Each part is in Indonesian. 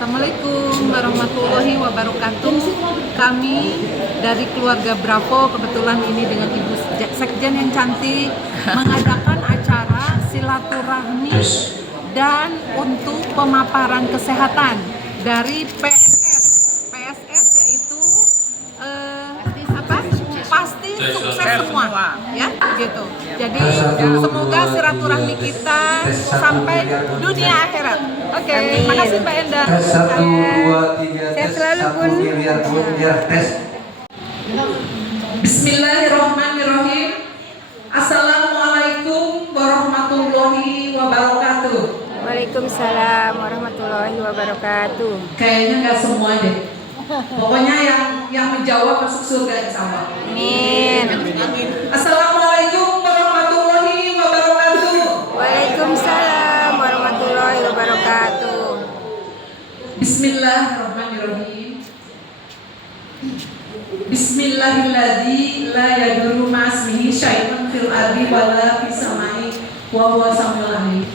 Assalamualaikum warahmatullahi wabarakatuh. Kami dari keluarga Bravo, kebetulan ini dengan Ibu Sekjen yang cantik, mengadakan acara silaturahmi dan untuk pemaparan kesehatan dari PSS yaitu pasti sukses semua, ya gitu. Jadi semoga silaturahmi kita sampai dunia akhirat. Oke, terima kasih Mbak Enda. Saya selalu pun. Bismillahirrahmanirrahim. Assalamualaikum warahmatullahi wabarakatuh. Waalaikumsalam warahmatullahi wabarakatuh. Kayaknya nggak semua deh. Pokoknya yang menjawab masuk surga insyaallah. Amin. Assalamualaikum warahmatullahi wabarakatuh. Waalaikumsalam warahmatullahi wabarakatuh. Bismillahirrahmanirrahim. Bismillahilladzi la yadurru ma'asmihi syai'un fil ardi wala fis samai wa huwa samiul alim.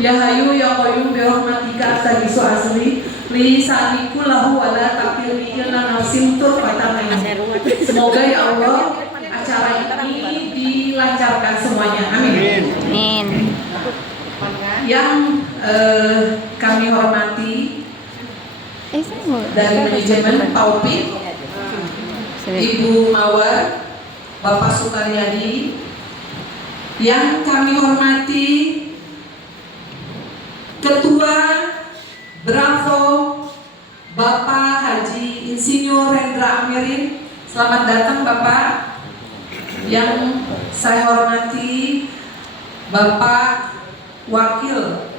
Ya Hayyu ya Qayyum bi rahmatika astaghiitsu asli li sa'liku lahu wala taqilni illa nafsin turfatana. Semoga ya Allah acara ini dilancarkan semuanya. Amin. Amin. Yang kami hormati dari manajemen Taufik, Ibu Mawar, Bapak Sukaryadi. Yang kami hormati Ketua Bravo Bapak Haji Insinyur Rendra Amirin. Selamat datang Bapak. Yang saya hormati Bapak Wakil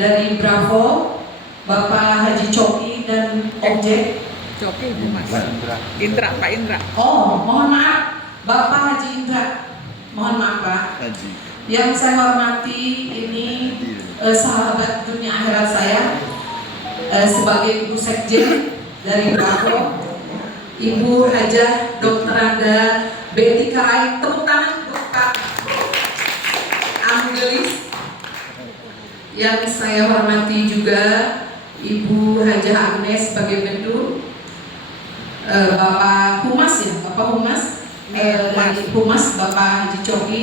dari Bravo Bapak Haji Coki dan Objek. Coki Mas Indra, Pak Indra. Oh, mohon maaf Bapak Haji Indra. Mohon maaf Pak. Yang saya hormati ini sahabat dunia akhirat saya sebagai Ibu Sekjen dari Bravo, Ibu Hajah Dr. Anda Betty Karai. Tepuk tangan untuk Pak Anggelis. Yang saya hormati juga Ibu Hajah Agnes sebagai Mendu, Bapak Humas ya, Bapak Humas, Humas Bapak Haji Coki,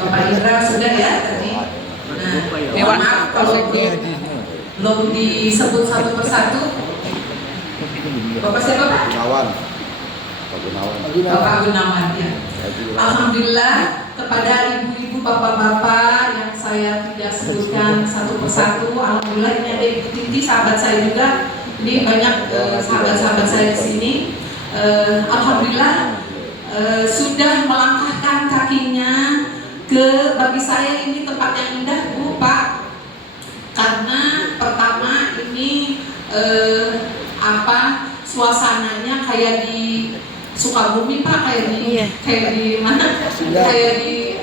Bapak Indra sudah ya tadi. Nah, mohon maaf kalau belum disebut satu persatu. Bapak siapa Pak? Bapak Gunawan ya. Alhamdulillah kepada ibu-ibu, bapak-bapak yang saya tidak sebutkan satu persatu. Alhamdulillah ini ada Ibu Titi, sahabat saya juga. Ini banyak sahabat-sahabat saya di sini. Alhamdulillah sudah melangkahkan kakinya ke, bagi saya ini tempat yang indah Bu Pak. Karena pertama ini suasananya kayak di Sukabumi Pak, kayak di mana? Kayak di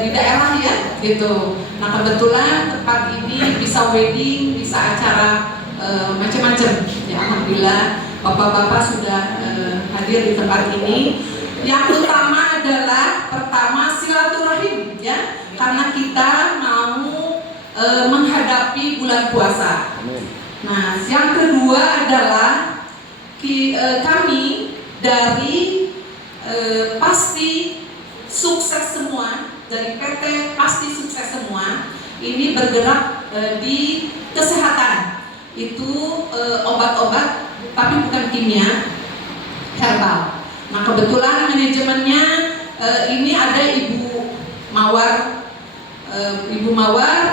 di daerah ya gitu. Nah kebetulan tempat ini bisa wedding, bisa acara macam-macam. Ya alhamdulillah bapak-bapak sudah hadir di tempat ini. Yang utama adalah pertama silaturahim ya, karena kita mau menghadapi bulan puasa. Nah yang kedua adalah kami dari pasti sukses semua, dari PT pasti sukses semua ini bergerak di kesehatan. Itu obat-obat tapi bukan kimia, herbal. Nah kebetulan manajemennya ini ada Ibu Mawar,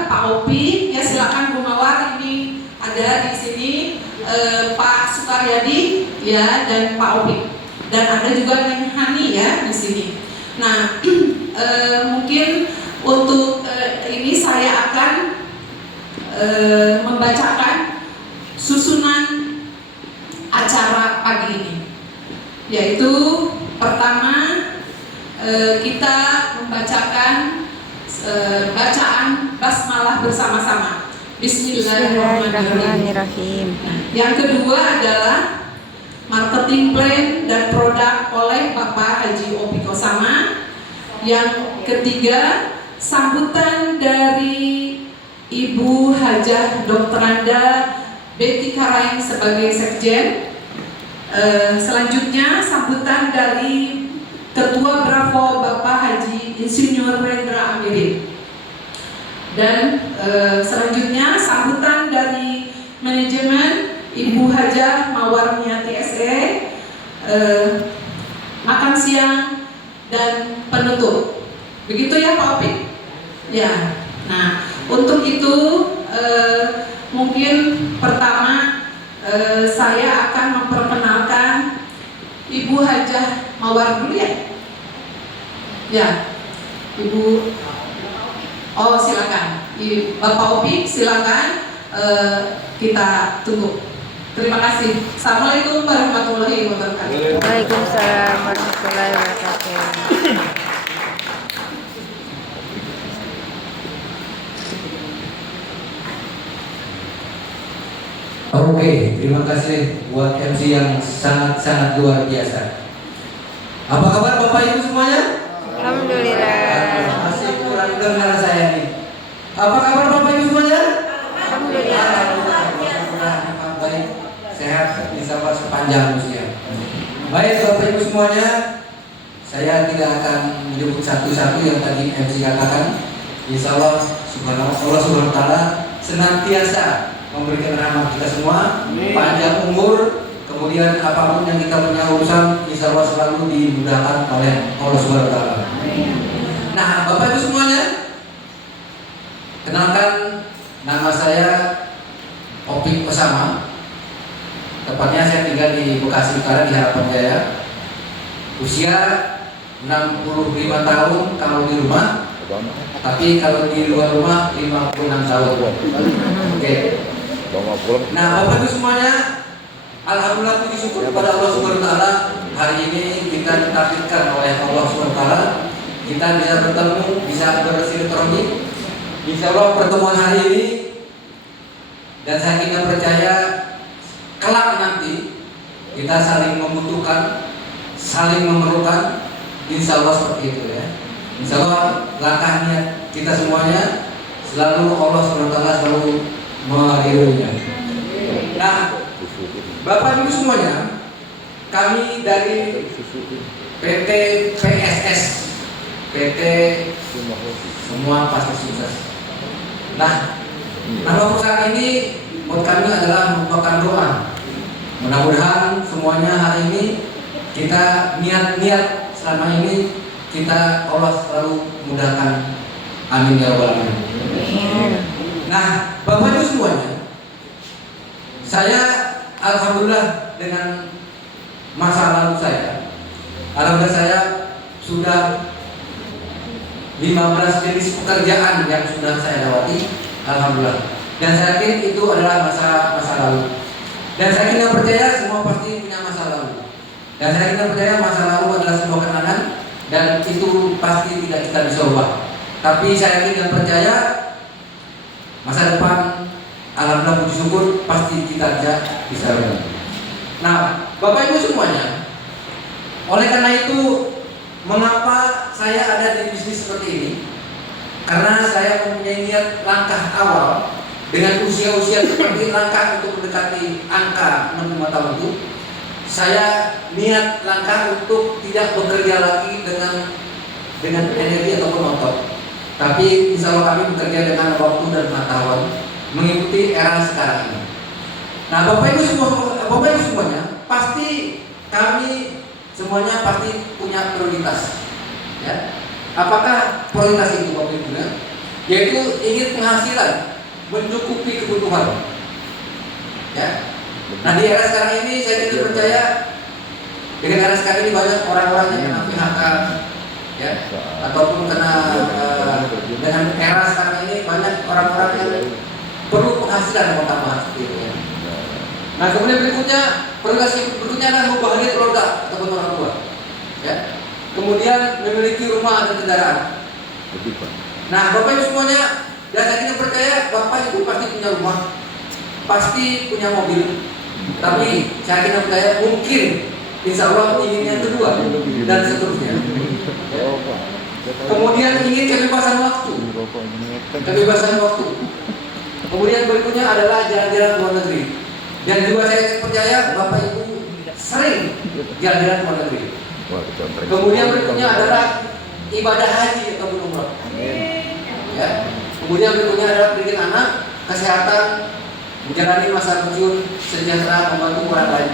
Pak Opi ya, silakan Bu Mawar, ini ada di sini Pak Sukaryadi ya, dan Pak Opi, dan ada juga Neng Hani ya di sini. Nah mungkin untuk ini saya akan membacakan susunan acara pagi ini, yaitu pertama kita membacakan bacaan basmalah bersama-sama. Bismillahirrahmanirrahim. Nah, yang kedua adalah marketing plan dan produk oleh Bapak Haji Opi Kosama. Yang ketiga sambutan dari Ibu Hajah Dr. Anda Betty Karaeng sebagai sekjen. Selanjutnya sambutan dari Ketua Bravo Bapak Haji Insinyur Rendra Amirin. Dan selanjutnya sambutan dari manajemen Ibu Hajah Mawar Miati SE, makan siang dan penutup. Begitu ya Pak Opik? Ya. Nah, untuk itu mungkin pertama saya akan memperkenalkan Ibu Hajah Mawar dulu ya. Ya, Ibu. Oh silakan, Bapak Opik silakan, kita tunggu. Terima kasih. Assalamualaikum warahmatullahi wabarakatuh. Waalaikumsalam warahmatullahi wabarakatuh. Oke, terima kasih buat MC yang sangat-sangat luar biasa. Apa kabar Bapak Ibu semuanya? Alhamdulillah. Masih kurang dengar saya nih. Apa kabar Bapak Ibu semuanya? Alhamdulillah. Alhamdulillah, baik, sehat, insya Allah sepanjang usia. Baik Bapak Ibu semuanya, saya tidak akan menyebut satu-satu yang tadi MC katakan. Insya Allah Allah Subhanahu wa Ta'ala senantiasa memberikan rahmat kita semua, panjang umur, kemudian apapun yang kita punya urusan, insya Allah selalu dimudahkan oleh Allah Subhanahu wa Ta'ala. Nah, Bapak Ibu semuanya, kenalkan, nama saya Opik Kosama. Tepatnya saya tinggal di Bekasi Utara di Harapan Jaya. Usia 65 tahun kalau di rumah, tapi kalau di luar rumah 56 tahun. Oke. Nah, Bapak Ibu semuanya, alhamdulillah puji syukur kepada Allah Subhanahu wa Ta'ala, hari ini kita ditakdirkan oleh Allah Subhanahu wa Ta'ala kita bisa bertemu, bisa bersilaturahmi. Insya Allah pertemuan hari ini, dan saya tidak percaya kelak nanti kita saling membutuhkan, saling memerlukan. Insya Allah seperti itu ya. Insya Allah langkah niat kita semuanya selalu Allah Subhanahu wa Ta'ala selalu mengiringinya. Nah, Bapak Ibu semuanya, kami dari PT PSS, PT Semua Pasti Sukses. Nah, nama perusahaan ini buat kami adalah merupakan doa. Mudah-mudahan semuanya hari ini kita niat-niat selama ini kita Allah selalu mudahkan. Amin ya rabbal alamin. Nah, Bapak Ibu semuanya, saya alhamdulillah dengan masa lalu saya, alhamdulillah saya sudah 15 jenis pekerjaan yang sudah saya lewati, alhamdulillah. Dan saya yakin itu adalah masa lalu. Dan saya tidak percaya semua pasti punya masa lalu. Dan saya tidak percaya masa lalu adalah sebuah kenangan. dan itu pasti tidak kita bisa ubah. Tapi saya yakin dan percaya masa depan, alhamdulillah puji syukur, pasti kita bisa ubah. Nah, Bapak Ibu semuanya, oleh karena itu mengapa saya ada di bisnis seperti ini? Karena saya mempunyai niat langkah awal dengan usia-usia seperti langkah untuk mendekati angka 65 tahun itu, saya niat langkah untuk tidak bekerja lagi dengan energi ataupun otot, tapi insya Allah kami bekerja dengan waktu dan pengetahuan mengikuti era sekarang ini. Nah, Bapak Ibu semuanya, pasti kami semuanya pasti punya prioritas, ya. Apakah prioritas itu Bapak Ibu? Yaitu ingin penghasilan mencukupi kebutuhan, ya. Nah, di era sekarang ini saya tidak percaya dengan era sekarang ini banyak orang-orang yang kena PHK, ya, ataupun kena dengan era sekarang ini banyak orang-orang yang perlu penghasilan tambahan seperti itu, ya. Nah, kemudian prioritas berikutnya adalah membahagiakan keluarga ataupun orang tua, ya. Kemudian memiliki rumah dan kendaraan. Nah, Bapak Ibu semuanya, dan saya tidak percaya Bapak Ibu pasti punya rumah, pasti punya mobil. Tapi saya tidak percaya mungkin insya Allah ingin yang kedua dan seterusnya. Kemudian ingin kebebasan waktu. Kemudian berikutnya adalah jalan-jalan ke luar negeri. Dan juga saya percaya Bapak Ibu sering jalan-jalan ke luar negeri. Kemudian berikutnya adalah ibadah haji atau umrah. Ya. Kemudian berikutnya adalah pendidikan anak, kesehatan, menjalani masa pensiun sejahtera, membantu orang lain,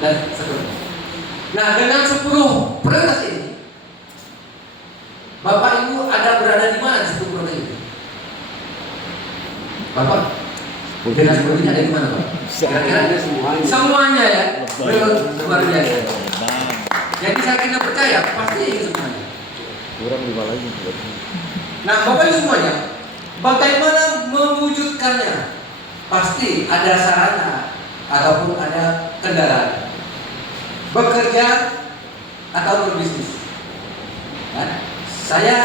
dan seterusnya. Nah, dengan 10 prioritas ini, Bapak Ibu ada berada di mana di 10 prioritas ini? Bapak, dengan 10 ini ada di mana, Pak? Kira-kira semuanya ya, luar biasa. Jadi saya tidak percaya pasti ini semuanya. Kurang 5 lagi. Nah, Bapak Ibu semuanya, bagaimana mewujudkannya? Pasti ada sarana ataupun ada kendaraan. Bekerja atau berbisnis. Nah, saya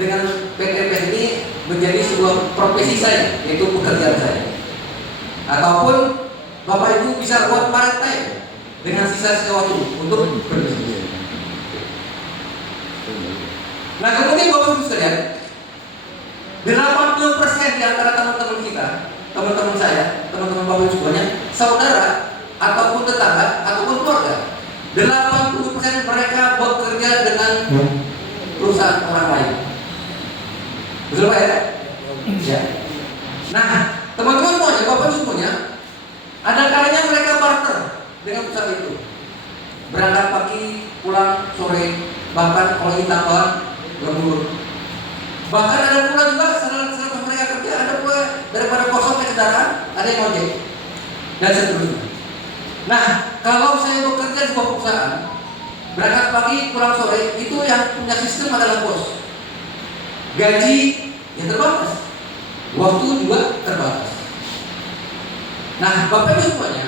dengan PTPS ini menjadi sebuah profesi saya, yaitu pekerjaan saya. Ataupun Bapak Ibu bisa buat part time dengan sisa-sisa waktu untuk berbisnis. Nah, kemudian Bapak Ibu sekalian, 80% di antara teman-teman kita, teman-teman saya, teman-teman Bapak Ibu semuanya, saudara ataupun tetangga ataupun keluarga, 80% mereka bekerja dengan perusahaan orang lain. Betul Pak ya? Ya. Nah, teman-teman semuanya, Bapak Ibu semuanya, ada kalanya mereka barter dengan perusahaan itu. Berangkat pagi, pulang sore, bahkan kalau ingin tambahan lembur. Bahkan ada pula juga setelah mereka kerja, ada pula daripada kosong ke kendaraan, ada yang ojek dan seterusnya. Nah, kalau saya bekerja di sebuah perusahaan, berangkat pagi, pulang sore, itu yang punya sistem adalah bos. Gaji yang terbatas, waktu juga terbatas. Nah, Bapak Ibu semuanya,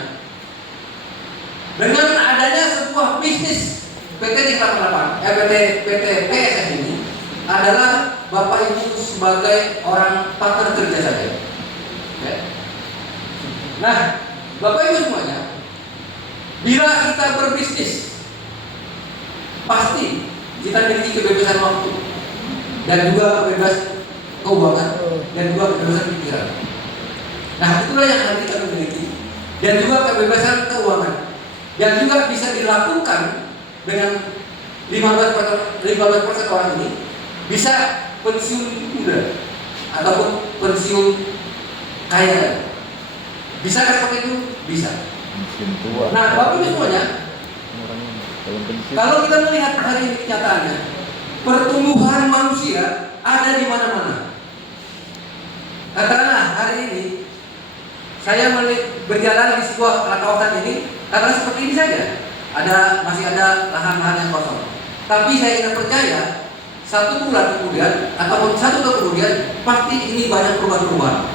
dengan adanya sebuah bisnis PT 38, PT PSS ini adalah Bapak Ibu sebagai orang partner kerja saja. Okay. Nah, Bapak Ibu semuanya, bila kita berbisnis, pasti kita memiliki kebebasan waktu dan juga kebebasan keuangan dan juga kebebasan pikiran. Nah, itulah yang harus kita miliki, dan juga kebebasan keuangan yang juga bisa dilakukan dengan 15% orang ini bisa pensiun muda ataupun pensiun kaya. Bisa seperti itu? Bisa. Nah, Bapak Ibu semuanya, kalau kita melihat hari ini kenyataannya, pertumbuhan manusia ada di mana-mana. Katakanlah hari ini saya berjalan di sebuah kawasan ini, katakanlah seperti ini saja, masih ada lahan-lahan yang kosong. Tapi saya tidak percaya 1 bulan kemudian ataupun 1 tahun kemudian pasti ini banyak perubahan-perubahan.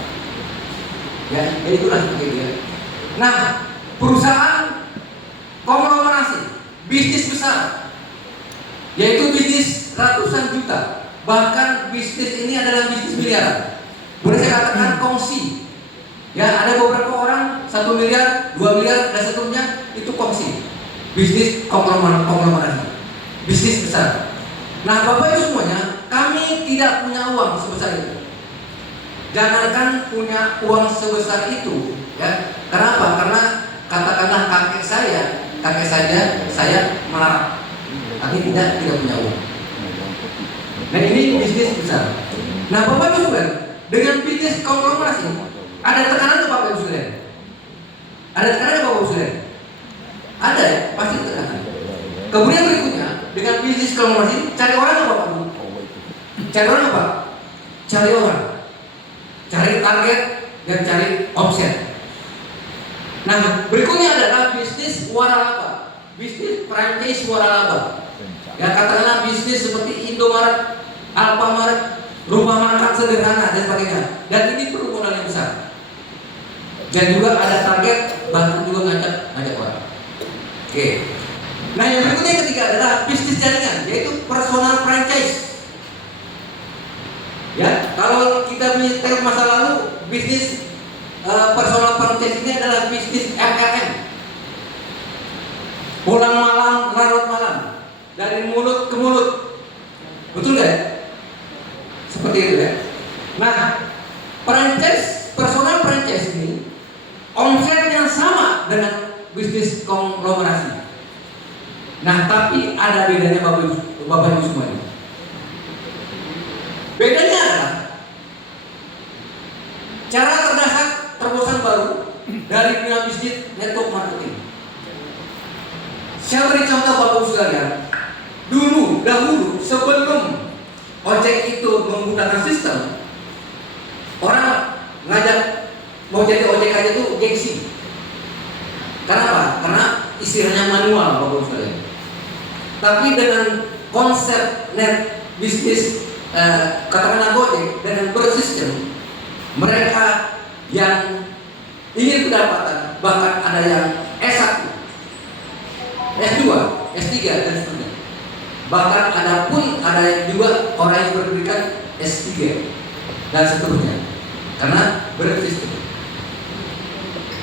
Ya, itulah seperti itu ya. Nah, perusahaan konglomerasi, bisnis besar yaitu bisnis ratusan juta, bahkan bisnis ini adalah bisnis miliaran. Boleh saya katakan kongsi. Ya, ada beberapa orang 1 miliar, 2 miliar dan seterusnya itu kongsi. Bisnis konglomerasi, bisnis besar. Nah, Bapak Ibu semuanya, kami tidak punya uang sebesar itu. Jangankan punya uang sebesar itu, ya. Kenapa? Karena katakanlah kakek saya melarat. Kami tidak punya uang. Nah, ini bisnis besar. Nah, Bapak Ibu sekalian, dengan bisnis konglomerasi ada tekanan ke Bapak Ibu sekalian? Ada tekanan ke Bapak Ibu sekalian? Ada ya, pasti tekanan. Kemudian berikutnya, dengan bisnis konglomerasi cari orang apa Bapak Ibu? Cari orang apa? Cari orang, cari target dan cari omset. Nah, berikutnya adalah bisnis waralaba, bisnis franchise waralaba. Ya, katakanlah bisnis seperti Indomaret, Alfamaret, rumah makan sederhana dan sebagainya. Dan ini perlu modal yang besar. Dan juga ada target, bantu juga ngajak orang. Oke. Nah, yang berikutnya yang ketiga adalah bisnis jaringan, yaitu personal franchise. Ya, kalau kita menyetel masa lalu, bisnis personal franchise ini adalah bisnis MLM. Pulang malam, larut malam, dari mulut ke mulut. Betul nggak? Seperti itu ya. Nah, personal franchise ini omsetnya sama dengan bisnis konglomerasi. Nah, tapi ada bedanya Bapak Ibu semuanya. Bedanya adalah cara terdasar terobosan baru dari dunia bisnis network marketing. Saya beri contoh Bapak Ibu sekalian. Dahulu sebelum ojek itu menggunakan sistem, orang ngajak mau jadi ojek aja itu gengsi. Kenapa? Karena istilahnya manual Bapak Ibu sekalian. Tapi dengan konsep net bisnis katakanlah Gojek dengan bersistem, mereka yang ingin pendapatan bahkan ada yang S1, S2, S3 dan seterusnya. Bahkan ada yang juga orang yang berpendidikan S3 dan seterusnya. Karena bersistem.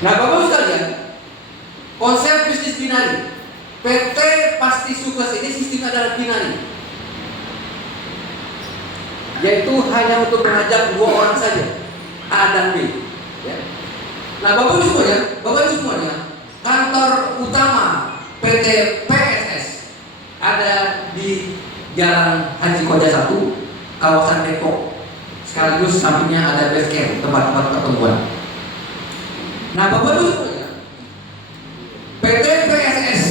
Nah, Bapak Ibu sekalian, konsep bisnis binari, PT Pasti Sukses ini sistemnya adalah binari, yaitu hanya untuk mengajak 2 orang saja, A dan B. Ya. Nah, Bapak Ibu semuanya, kantor utama PT PSS ada di Jalan Haji Koja 1, kawasan Depok. Sekaligus sampingnya ada base camp, tempat-tempat pertemuan. Nah, Bapak Ibu semuanya, PT PSS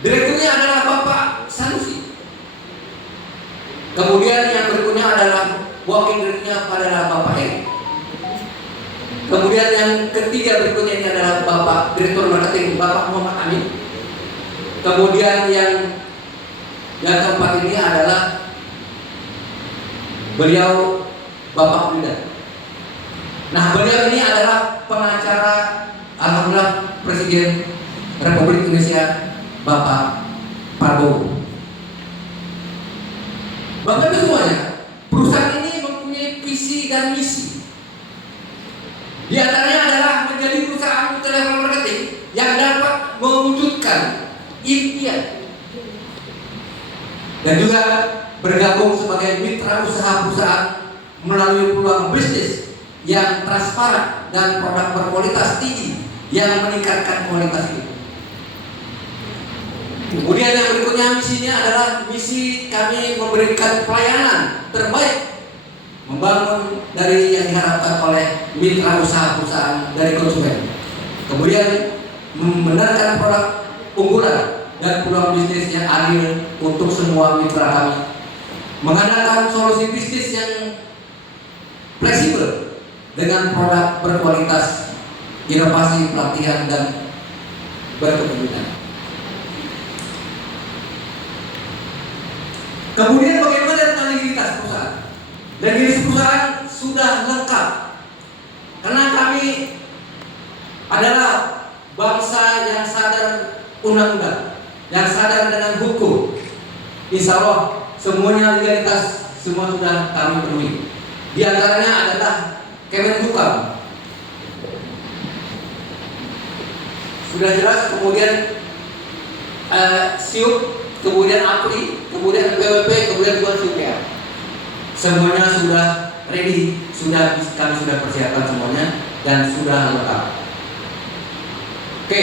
direkturnya adalah Bapak Sanusi. Kemudian yang berikutnya adalah wakil direkturnya adalah Bapak Eri. Kemudian yang ketiga berikutnya ini adalah Bapak Direktur Marketing Bapak Muhammad Amin. Kemudian yang keempat ini adalah beliau Bapak Buda. Nah, beliau ini adalah pengacara alhamdulillah Presiden Republik Indonesia Bapak Prabowo. Bapak Ibu semuanya, perusahaan ini mempunyai visi dan misi. Di antaranya adalah menjadi perusahaan multilevel marketing yang dapat mewujudkan impian dan juga bergabung sebagai mitra usaha perusahaan melalui peluang bisnis yang transparan dan produk berkualitas tinggi yang meningkatkan kualitas itu. Kemudian yang berikutnya misinya adalah misi kami memberikan pelayanan terbaik, membangun dari yang diharapkan oleh mitra usaha perusahaan dari konsumen. Kemudian membenarkan produk unggulan dan peluang bisnis yang adil untuk semua mitra kami. Mengandalkan solusi bisnis yang fleksibel dengan produk berkualitas, inovasi, pelatihan dan berkepentingan. Kemudian bagaimana tentang likuiditas perusahaan? Dan likuiditas perusahaan sudah lengkap. Karena kami adalah bangsa yang sadar undang-undang, yang sadar dengan insya Allah semuanya legalitas semua sudah kami penuhi. Di antaranya adalah Kemenhukam. Sudah jelas, kemudian SIUP, kemudian APRI, kemudian BWP, kemudian juga SUPR. Semuanya sudah ready, kami sudah persiapkan semuanya dan sudah lengkap. Oke,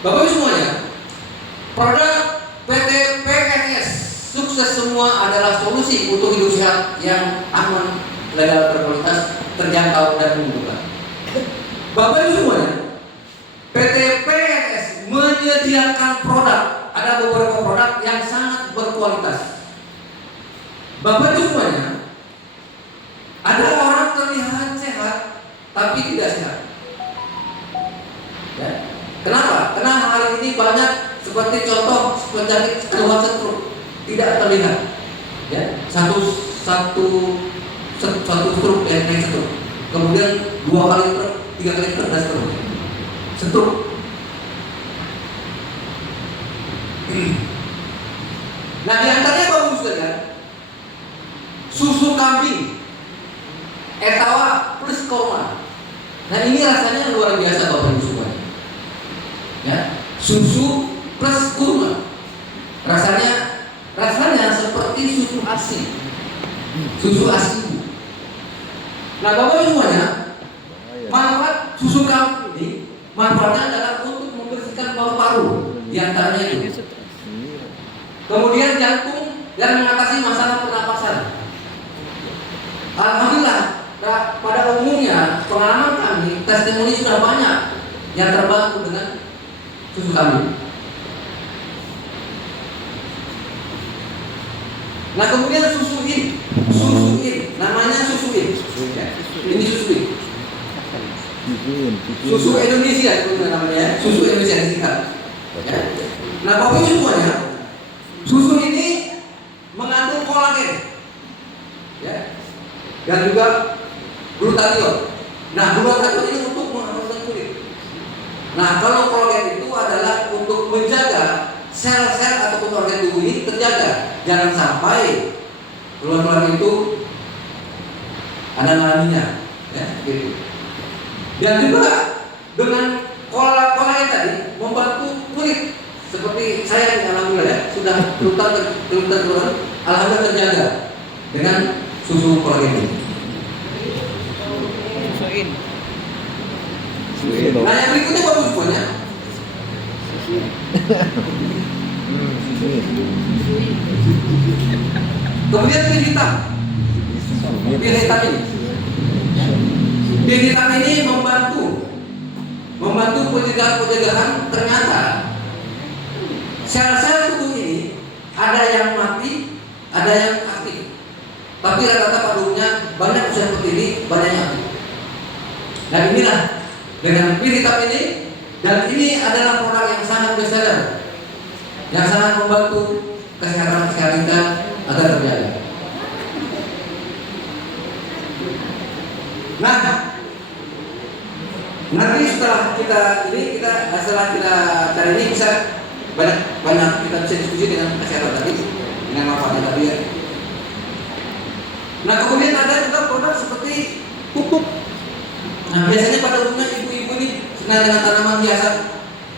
Bapak Ibu semuanya, produk PT PNS sukses semua adalah solusi untuk hidup sehat yang aman, legal, berkualitas, terjangkau dan menguntungkan. Bapak Ibu semuanya, PT PNS menyediakan produk, ada beberapa produk yang sangat berkualitas. Bapak Ibu semuanya, ada orang terlihat sehat tapi tidak sehat. Ya. Kenapa? Karena hari ini banyak seperti contoh penyakit keluhan stroke tidak terlihat. Ya, satu stroke, kemudian 2 kali truk, 3 kali truk dan seterusnya. Stroke. Nah, di antaranya bagus sekali, susu kambing, etawa plus korma. Nah, ini rasanya luar biasa Bapak Ibu semuanya. Ya, susu plus kurma. Rasanya seperti susu ASI. Susu ASI. Nah, Bapak Ibu semuanya, manfaat susu kambing ini manfaatnya adalah untuk membersihkan paru-paru, di antaranya itu. Kemudian jantung dan mengatasi masalah pernapasan. Alhamdulillah, pada umumnya pengalaman kami, testimoni sudah banyak yang terbantu dengan susu kambing. Nah, kemudian susu in, namanya susu in. Ini susu in. Susu Indonesia itu namanya, susu Indonesia disingkat. Ya. Nah, Bapak Ibu semuanya, susu ini mengandung kolagen, ya, dan juga glutathione. Nah, glutathione ini untuk menghaluskan kulit. Nah, kalau kolagen itu adalah untuk menjaga sel-sel ataupun organ tubuh ini terjaga, jangan sampai keluar itu ada ngalaminya, ya, gitu. Dan juga dengan kolagen tadi membantu kulit. Seperti saya alhamdulillah ya, sudah keluar, alhamdulillah terjaga dengan susu kolagen ini. Nah, yang berikutnya bagus semuanya. Kemudian pil hitam. Pil hitam ini. Pil hitam ini membantu pencegahan. Ternyata sel-sel tubuh ini ada yang mati, ada yang aktif. Tapi rata-rata pada umumnya banyak usia seperti ini, banyak yang aktif. Nah, inilah dengan pil hitam ini, dan ini adalah produk yang sangat bestseller, yang sangat membantu kesehatan kita agar terjaga. Nah, nanti setelah kita cari ini bisa banyak kita bisa diskusi dengan kesehatan tadi, dengan manfaatnya tadi ya. Nah, kemudian ada juga produk seperti pupuk. Nah, biasanya pada umumnya ibu-ibu ini senang dengan tanaman hiasan,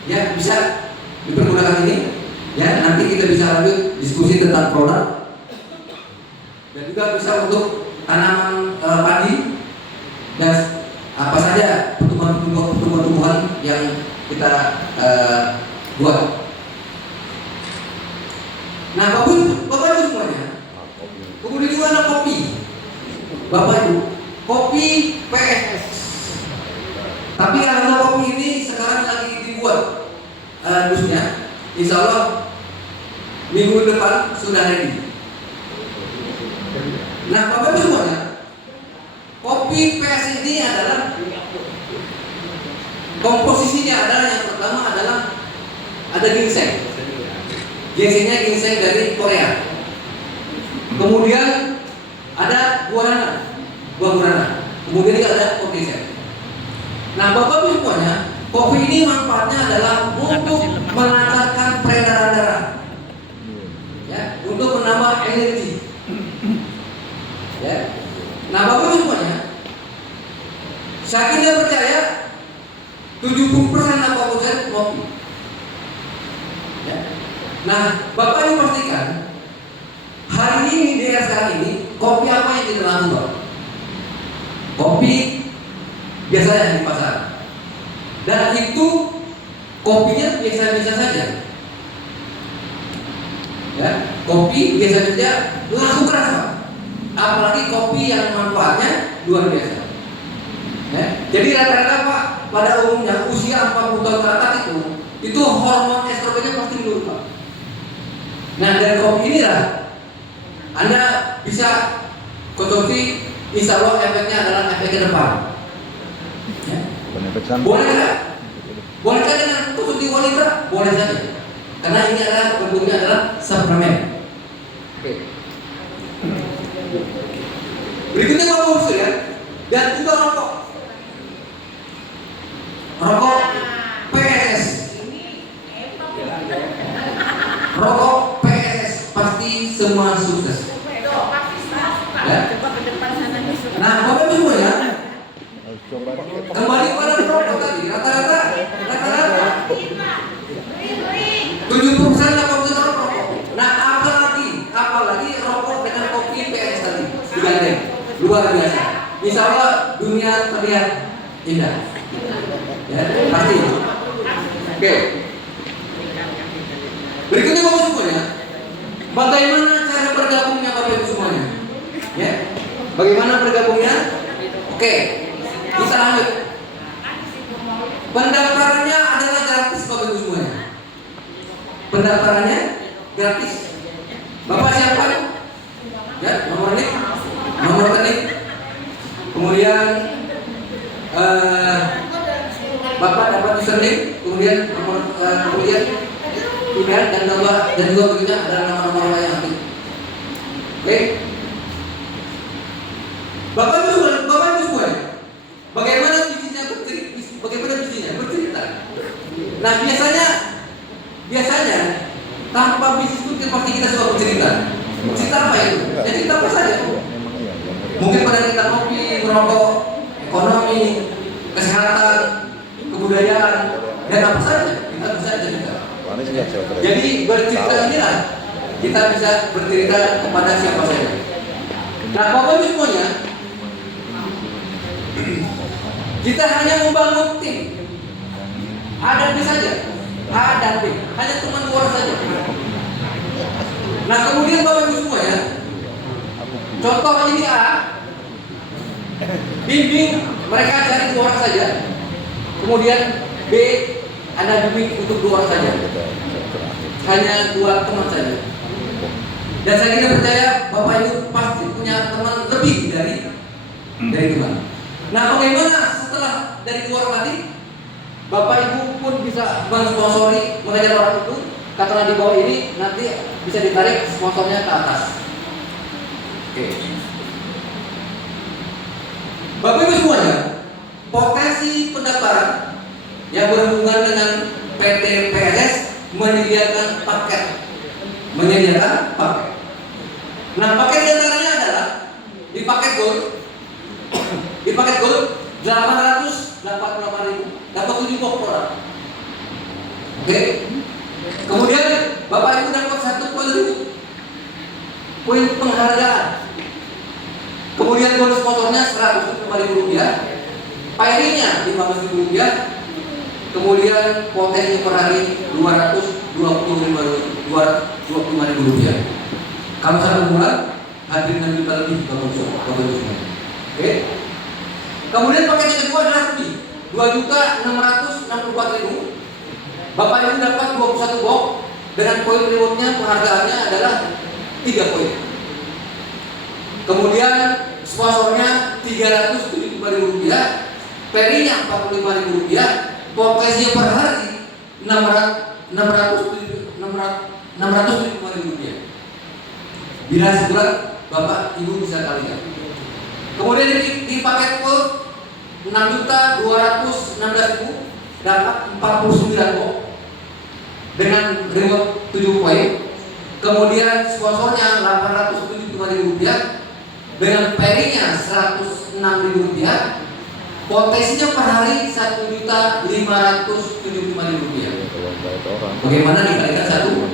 ya, bisa dipergunakan ini. Ya, nanti kita bisa lanjut diskusi tentang produk, dan juga bisa untuk tanaman padi dan apa saja tumbuhan-tumbuhan yang kita buat. Nah, Bapak Ibu semuanya, kemudian juga ada kopi. Bapak Ibu, kopi PNS. Tapi harga kopi ini sekarang lagi dibuat dusnya. Insya Allah minggu depan sudah ready. Nah, Bapak Ibu semuanya, kopi PS ini adalah komposisinya adalah yang pertama adalah ada ginseng. Ginsengnya ginseng dari Korea. Kemudian ada buah guarana. Kemudian juga ada kopi ginseng. Nah, Bapak Ibu semuanya, kopi ini manfaatnya adalah untuk melancarkan peredaran darah, ya, untuk tambah energi. Ya. Nah, Bapak Ibu semuanya, saya kira percaya 70% apa saya kopi. Ya. Nah, Bapak Ibu pastikan hari ini di era sekarang ini kopi apa yang kita lakukan? Kopi biasanya di pasar. Dan itu kopinya biasa-biasa saja. Ya, kopi biasa-biasa laku keras, Pak. Apalagi kopi yang manfaatnya luar biasa. Ya, jadi rata-rata Pak, pada umumnya usia 40 tahun ke atas itu hormon estrogennya pasti menurun, Pak. Nah, dari kopi inilah Anda bisa konsumsi, insya Allah efeknya adalah efek ke depan. Ya. Boleh nggak? Bolehkah dengan konsumsi wanita? Boleh saja. Karena ini adalah bentuknya adalah suplemen. Oke. Berikutnya Bapak Ibu ya, dan juga rokok. Rokok PSS. Rokok PSS pasti semua sukses. Ya. Nah, Bapak Ibu ya, kembali pada rokok tadi, rata-rata 70% rokok. Nah, apalagi rokok dengan kopi PSS tadi digandeng, luar biasa. Insya Allah dunia terlihat indah. Ya, pasti. Oke. Berikutnya Bapak semuanya, bagaimana cara bergabungnya Bapak Ibu semuanya? Ya, bagaimana bergabungnya? Oke, kita lanjut. Pendaftarannya adalah gratis Bapak Ibu semuanya. Pendaftarannya gratis. Bapak siapkan? Ya, nomor rekening. Kemudian Bapak dapat username, kemudian nomor kemudian email dan juga berikutnya ada nama-nama yang nanti. Oke. Bapak Ibu semua, bagaimana bisnisnya bercerita? Nah, biasanya tanpa bisnis itu pasti kita suka bercerita. Cerita apa itu? Ya cerita apa saja. Mungkin pada kita kopi, merokok, ekonomi, kesehatan, kebudayaan, dan apa saja kita bisa cerita. Jadi bercerita inilah kita bisa bercerita kepada siapa saja. Nah, Bapak Ibu semuanya, kita hanya membangun tim. Ada B saja, A dan B, hanya teman dua orang saja. Nah, kemudian Bapak Ibu semuanya, contoh ini A, bimbing mereka cari dua orang saja. Kemudian B, Anda bimbing untuk dua orang saja. Hanya dua teman saja. Dan saya kira percaya Bapak Ibu pasti punya teman lebih dari teman. Nah, bagaimana setelah dari dua orang tadi, Bapak Ibu pun bisa mensponsori mengajar orang itu. Katakanlah di bawah ini nanti bisa ditarik sponsornya ke atas. Oke. Bapak Ibu semuanya, potensi pendaftaran yang berhubungan dengan PT PSS menyediakan paket. Nah, paket diantaranya adalah di paket gold 888.000 dapat 7 box produk. Oke. Kemudian Bapak Ibu dapat 1 poin penghargaan. Kemudian bonus sponsornya Rp105.000, pairinya Rp15.000, kemudian potensi per hari Rp225.000. Kalau 1 bulan hadir 6 juta lebih Bapak Ibu. Oke. Kemudian paket yang kedua adalah Rp2.664.000. Bapak Ibu dapat 21 box dengan poin rewardnya penghargaannya adalah 3 poin. Kemudian sponsornya Rp375.000, perinya Rp45.000, potensi per hari Rp675.000. Bila sebulan Bapak Ibu bisa kalikan. Kemudian di paket gold 6.216.000 dapat 49 box dengan reward 7 poin. kemudian sponsornya Rp875.000, dengan perinya Rp106.000, potensinya per hari Rp1.575.000. Bagaimana dikalikan satu bulan?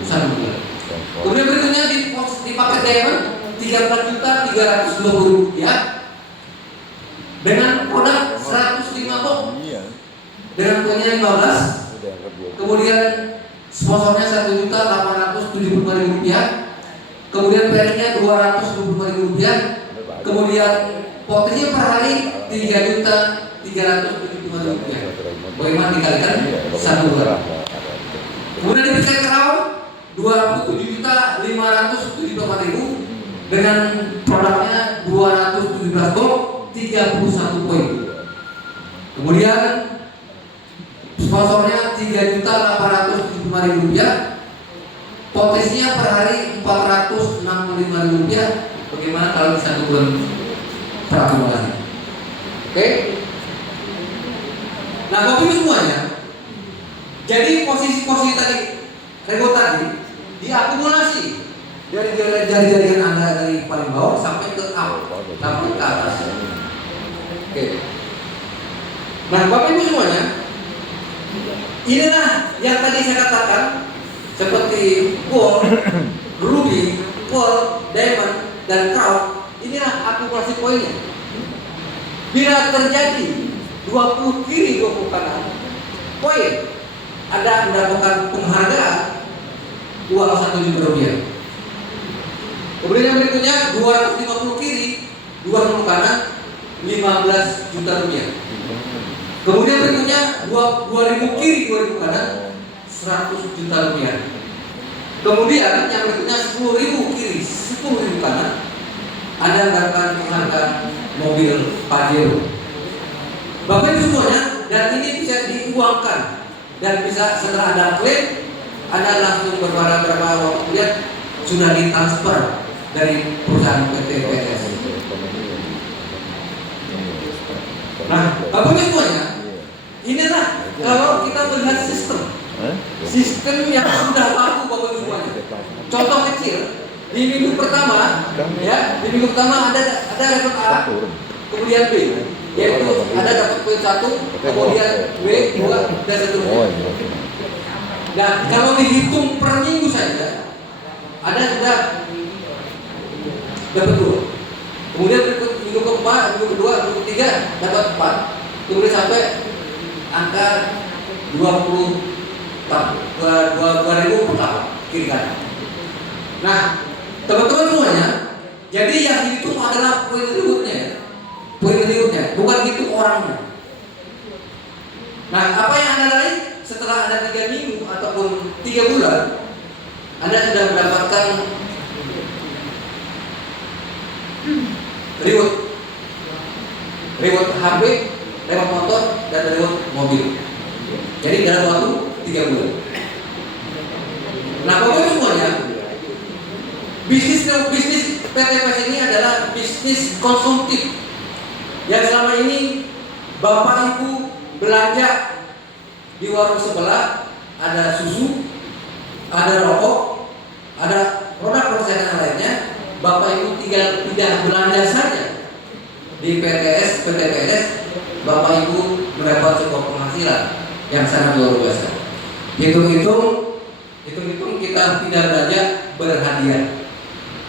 Kemudian berikutnya di paket diamond Rp13.320.000 dengan produk 105 box dengan poinnya 15. Kemudian sponsornya Rp1.875.000, kemudian perinya Rp225.000, kemudian potensinya per hari Rp3.375.000. Bagaimana dikalikan satu bulan? Kemudian di Pencet Crown Rp27.574.000 dengan produknya 217 box 31 poin. Kemudian sponsornya Rp3.875.000, potensinya per hari Rp465.000. Bagaimana kalau di satu bulan terakumulasi? Oke? Nah, Bapak Ibu semuanya, jadi posisi-posisi tadi, reward tadi diakumulasi dari jari-jarian Anda dari paling bawah sampai ke sampai ke atas. Oke. Nah, Bapak Ibu semuanya, inilah yang tadi saya katakan seperti gold, ruby, pearl, diamond, dan crown. Inilah akumulasi poinnya. Bila terjadi 20 kiri 20 kanan poin, Anda mendapatkan penghargaan uang Rp1.000.000. Kemudian yang berikutnya 250 kiri 20 kanan Rp15 juta. Kemudian berikutnya 2000 kiri 2000 kanan Rp100 juta. Kemudian yang berikutnya 10.000 kiri 10.000 kanan Anda mendapatkan penghargaan mobil Pajero. Bapak Ibu semuanya, dan ini bisa diuangkan dan bisa setelah Anda klaim, Anda langsung beberapa waktu kemudian sudah ditransfer dari perusahaan PT PTS. Nah, Bapak Ibu semuanya, inilah kalau kita melihat sistem yang sudah baku Bapak Ibu semuanya. Contoh kecil, di minggu pertama, ya, di minggu pertama ada level A, kemudian B, yaitu ada dapat poin 1, kemudian B 2 dan seterusnya. Nah, kalau dihitung per minggu saja, ada sudah dapat 2. Kemudian berikut minggu keempat, minggu kedua, minggu ketiga dapat 4. Kemudian sampai angka 20.000 per tahun kiri kanan. Nah, teman-teman semuanya, jadi yang dihitung adalah poin rewardnya, bukan hitung orangnya. Nah, apa yang Anda raih setelah Anda 3 minggu ataupun 3 bulan, Anda sudah mendapatkan reward HP, reward motor, dan reward mobil. Jadi dalam waktu 3 bulan. Nah, Bapak semuanya, bisnis PTPS ini adalah bisnis konsumtif yang selama ini Bapak Ibu belanja di warung sebelah, ada susu, ada rokok, ada produk persaingan lainnya. Bapak Ibu tinggal pindah belanja saja di PTPS, Bapak Ibu mendapat sebuah penghasilan yang sangat luar biasa. Hitung-hitung kita pindah belanja berhadiah.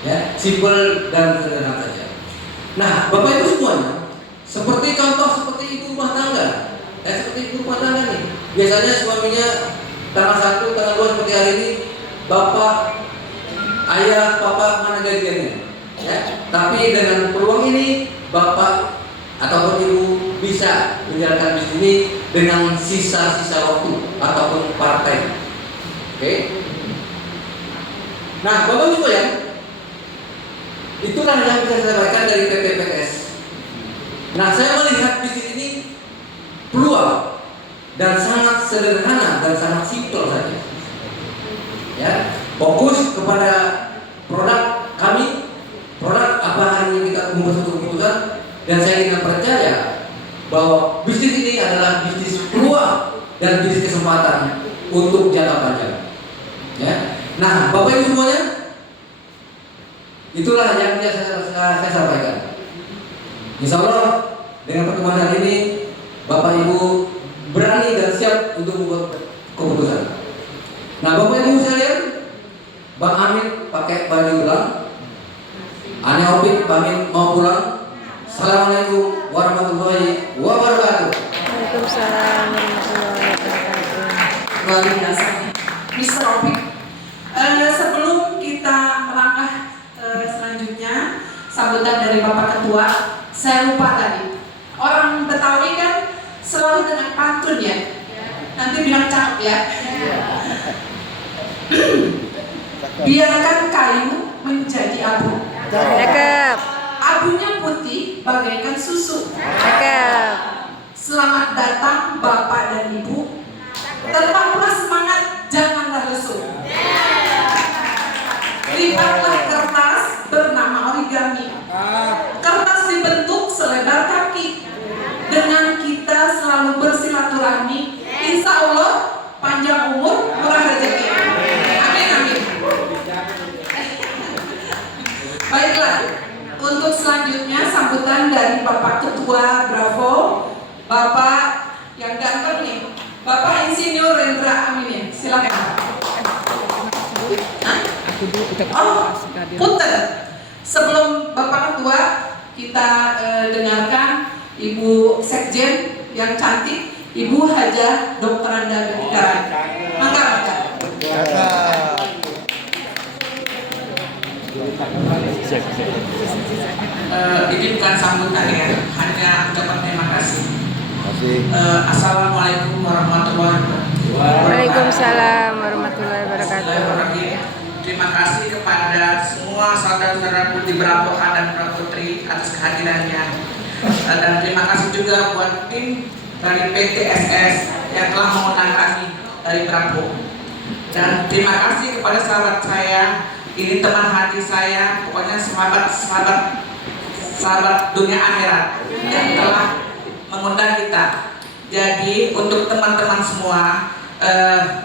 Ya, simpel dan sederhana saja. Nah, Bapak Ibu semuanya, seperti ibu rumah tangga, seperti ibu rumah tangga nih, biasanya suaminya tanggal 1, tanggal 2 seperti hari ini, bapak, ayah, papa mana gajiannya, ya. Tapi dengan peluang ini, bapak ataupun ibu bisa menjalankan bisnis ini dengan sisa-sisa waktu ataupun part time. Oke? Nah, Bapak Ibu ya, itulah yang bisa saya sampaikan dari PPPS. Nah, saya melihat bisnis ini peluang dan sangat sederhana dan sangat simpel saja. Ya, fokus kepada produk kami, produk apa hari ini kita membuat satu keputusan, dan saya ingin percaya bahwa bisnis ini adalah bisnis peluang dan bisnis kesempatan untuk jangka panjang. Ya, nah, Bapak Ibu semuanya, Itulah yang saya sampaikan. Insya Allah dengan pertemuan hari ini Bapak Ibu berani dan siap untuk membuat keputusan. Nah, Bapak Ibu sekalian, Bang Amin pakai baju ulang, Ane Opik pamit mau pulang. Assalamualaikum warahmatullahi wabarakatuh. Waalaikumsalam warahmatullahi wabarakatuh. Luar biasa, Mr. Opik. Sebelum kita melangkah selanjutnya, sambutan dari Bapak Ketua, saya lupa tadi. Orang Betawi kan selalu dengan pantun ya. Nanti bilang cakep ya. Biarkan kayu menjadi abu. Cakep. Abunya putih bagaikan susu. Cakep. Selamat datang Bapak dan Ibu. Tetaplah semangat, janganlah lesu. Lipatlah kertas bernama origami. Kertas dibentuk selebar kaki. Dengan kita selalu bersilaturahmi, insya Allah panjang umur, murah rezeki. Amin amin. Baiklah, untuk selanjutnya sambutan dari Bapak Ketua Bravo, Bapak yang ganteng nih, Bapak Insinyur Rendra Amin. Silakan Pak. Oh, punten. Sebelum Bapak Ketua, kita dengarkan Ibu Sekjen yang cantik, Ibu Hajah Dr. Anda Betika. Mangga. Ini bukan sambutan ya, hanya ucapan terima kasih. Assalamualaikum warahmatullahi wabarakatuh. Waalaikumsalam warahmatullahi wabarakatuh. Bismillahirrahmanirrahim. Terima kasih kepada semua saudara-saudaraku di Bravo A dan Bravo Tri atas kehadirannya. Dan terima kasih juga buat tim dari PTSS yang telah mengundang kami dari Bravo. Dan terima kasih kepada sahabat saya, ini teman hati saya, pokoknya sahabat dunia akhirat yang telah mengundang kita. Jadi untuk teman-teman semua,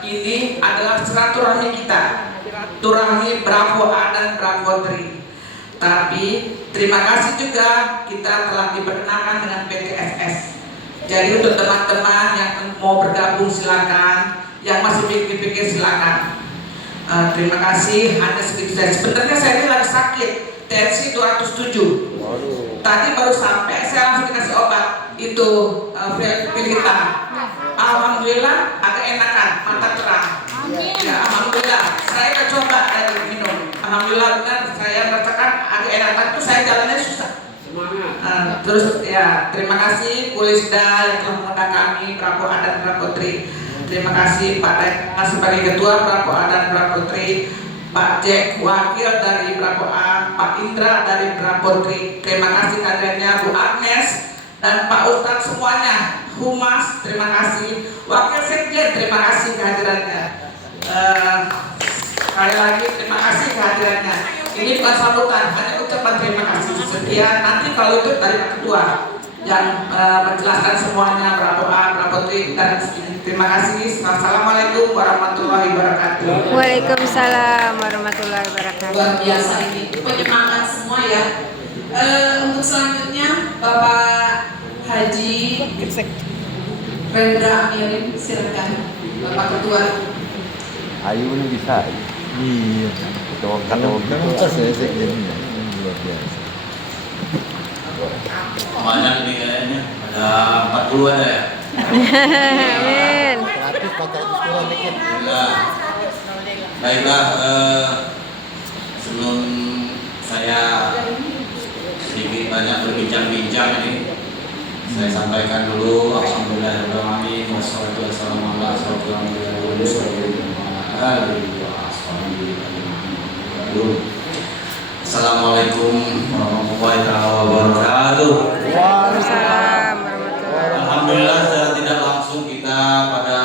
ini adalah silaturahmi kita, silaturahmi Bravo A dan Bravo Tri. Tapi terima kasih juga kita telah diperkenalkan dengan PTSS. Jadi untuk teman-teman yang mau bergabung silakan, yang masih pikir-pikir silakan. Terima kasih, hanya segitu saja. Sebenarnya saya ini lagi sakit, tensi 207. Tadi baru sampai, saya langsung dikasih obat itu Velita. Alhamdulillah agak enakan, mata terang. Ya, alhamdulillah. Saya udah coba dari minum. Alhamdulillah benar, saya merasakan agak enakan. Itu saya jalannya susah. Terus ya, terima kasih Pulisda yang telah mengundang kami, Bravo A dan Bravo Tri. Terima kasih Pak Deka sebagai Ketua Bravo A dan Bravo Tri, Pak Jack Wakil dari Bravo A, Pak Indra dari Bravo Tri. Terima kasih kehadirannya Bu Agnes dan Pak Ustadz semuanya, Humas, terima kasih, Wakil Sekjen, terima kasih kehadirannya. Sekali lagi terima kasih kehadirannya. Ini bukan sambutan, hanya ucapan terima kasih. Sekian, nanti kalau itu dari Pak Ketua yang menjelaskan semuanya Bravo A, Bravo Tri, dan terima kasih. Assalamualaikum warahmatullahi wabarakatuh. Waalaikumsalam warahmatullahi wabarakatuh. Luar biasa ini, penyemangat semua ya. Untuk selanjutnya Bapak Haji Rendra Amirin, silakan Bapak Ketua. Ayu ini bisa. Iya. Kata gitu saya jadi luar biasa. Banyak nih kayaknya, ada 40 ada ya? Amin. Baiklah, sebelum saya sedikit banyak berbincang-bincang ini, saya sampaikan dulu alhamdulillahirrahmanirrahim wassalatu wassalamu ala asyrofil anbiya'i wal mursalin wa ala alihi wa ashabihi. Assalamualaikum warahmatullahi wabarakatuh. Waalaikumsalam warahmatullahi wabarakatuh. Alhamdulillah secara tidak langsung kita pada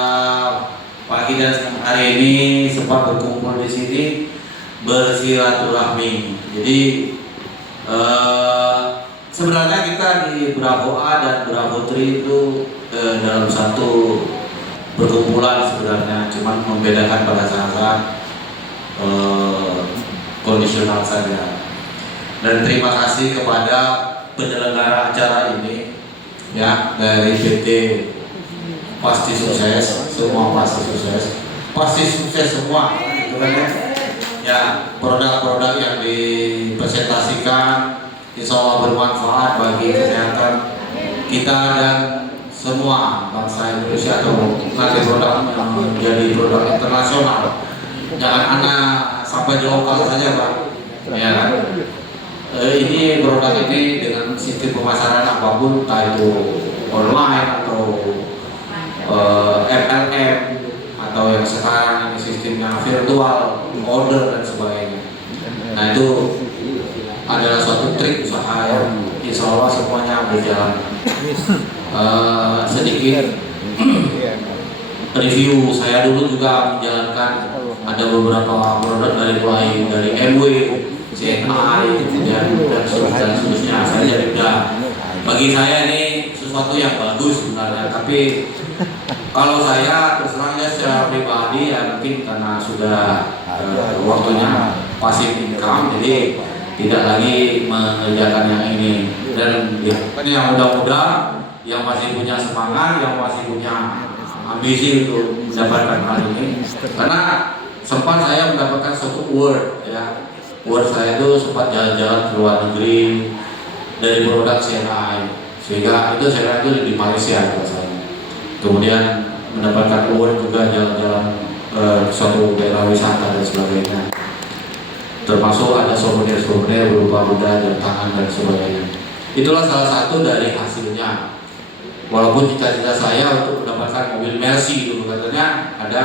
pagi dan siang hari ini sempat berkumpul di sini bersilaturahmi. Jadi sebenarnya kita di Bravo A dan Bravo Tri itu dalam satu perkumpulan sebenarnya, cuman membedakan pada saat kondisional saja. Dan terima kasih kepada penyelenggara acara ini ya, dari PT Pasti Sukses, semua pasti sukses semua, gitu kan ya. Ya, produk-produk yang dipresentasikan insya Allah bermanfaat bagi kesehatan kita dan semua bangsa Indonesia, atau nanti produk menjadi produk internasional. Jangan anak sampai di lokal saja, Pak. Ya kan? Ini produk ini dengan sistem pemasaran apapun, entah itu online atau MLM atau yang sekarang ini sistemnya virtual, order dan sebagainya. Nah, itu adalah suatu trik usaha yang insya Allah semuanya berjalan. Sedikit review, saya dulu juga menjalankan ada beberapa produk dari MW, CNI, dan seterusnya. Saya jadi bagi saya ini sesuatu yang bagus sebenarnya, tapi kalau saya terus terang ya secara pribadi ya mungkin karena sudah waktunya pasif income, jadi tidak lagi mengerjakan yang ini. Dan yang muda-muda yang masih punya semangat, yang masih punya ambisi untuk mendapatkan hal ini, karena sempat saya mendapatkan suatu award ya. Award saya itu sempat jalan-jalan ke luar negeri dari produk CNI, sehingga itu CNI itu di Malaysia saya. Kemudian mendapatkan award juga jalan-jalan ke suatu daerah wisata dan sebagainya. Termasuk ada souvenir-souvenir berupa kuda, jam tangan dan sebagainya. Itulah salah satu dari hasilnya. Walaupun cita-cita saya untuk mendapatkan mobil Mercy itu, katanya ada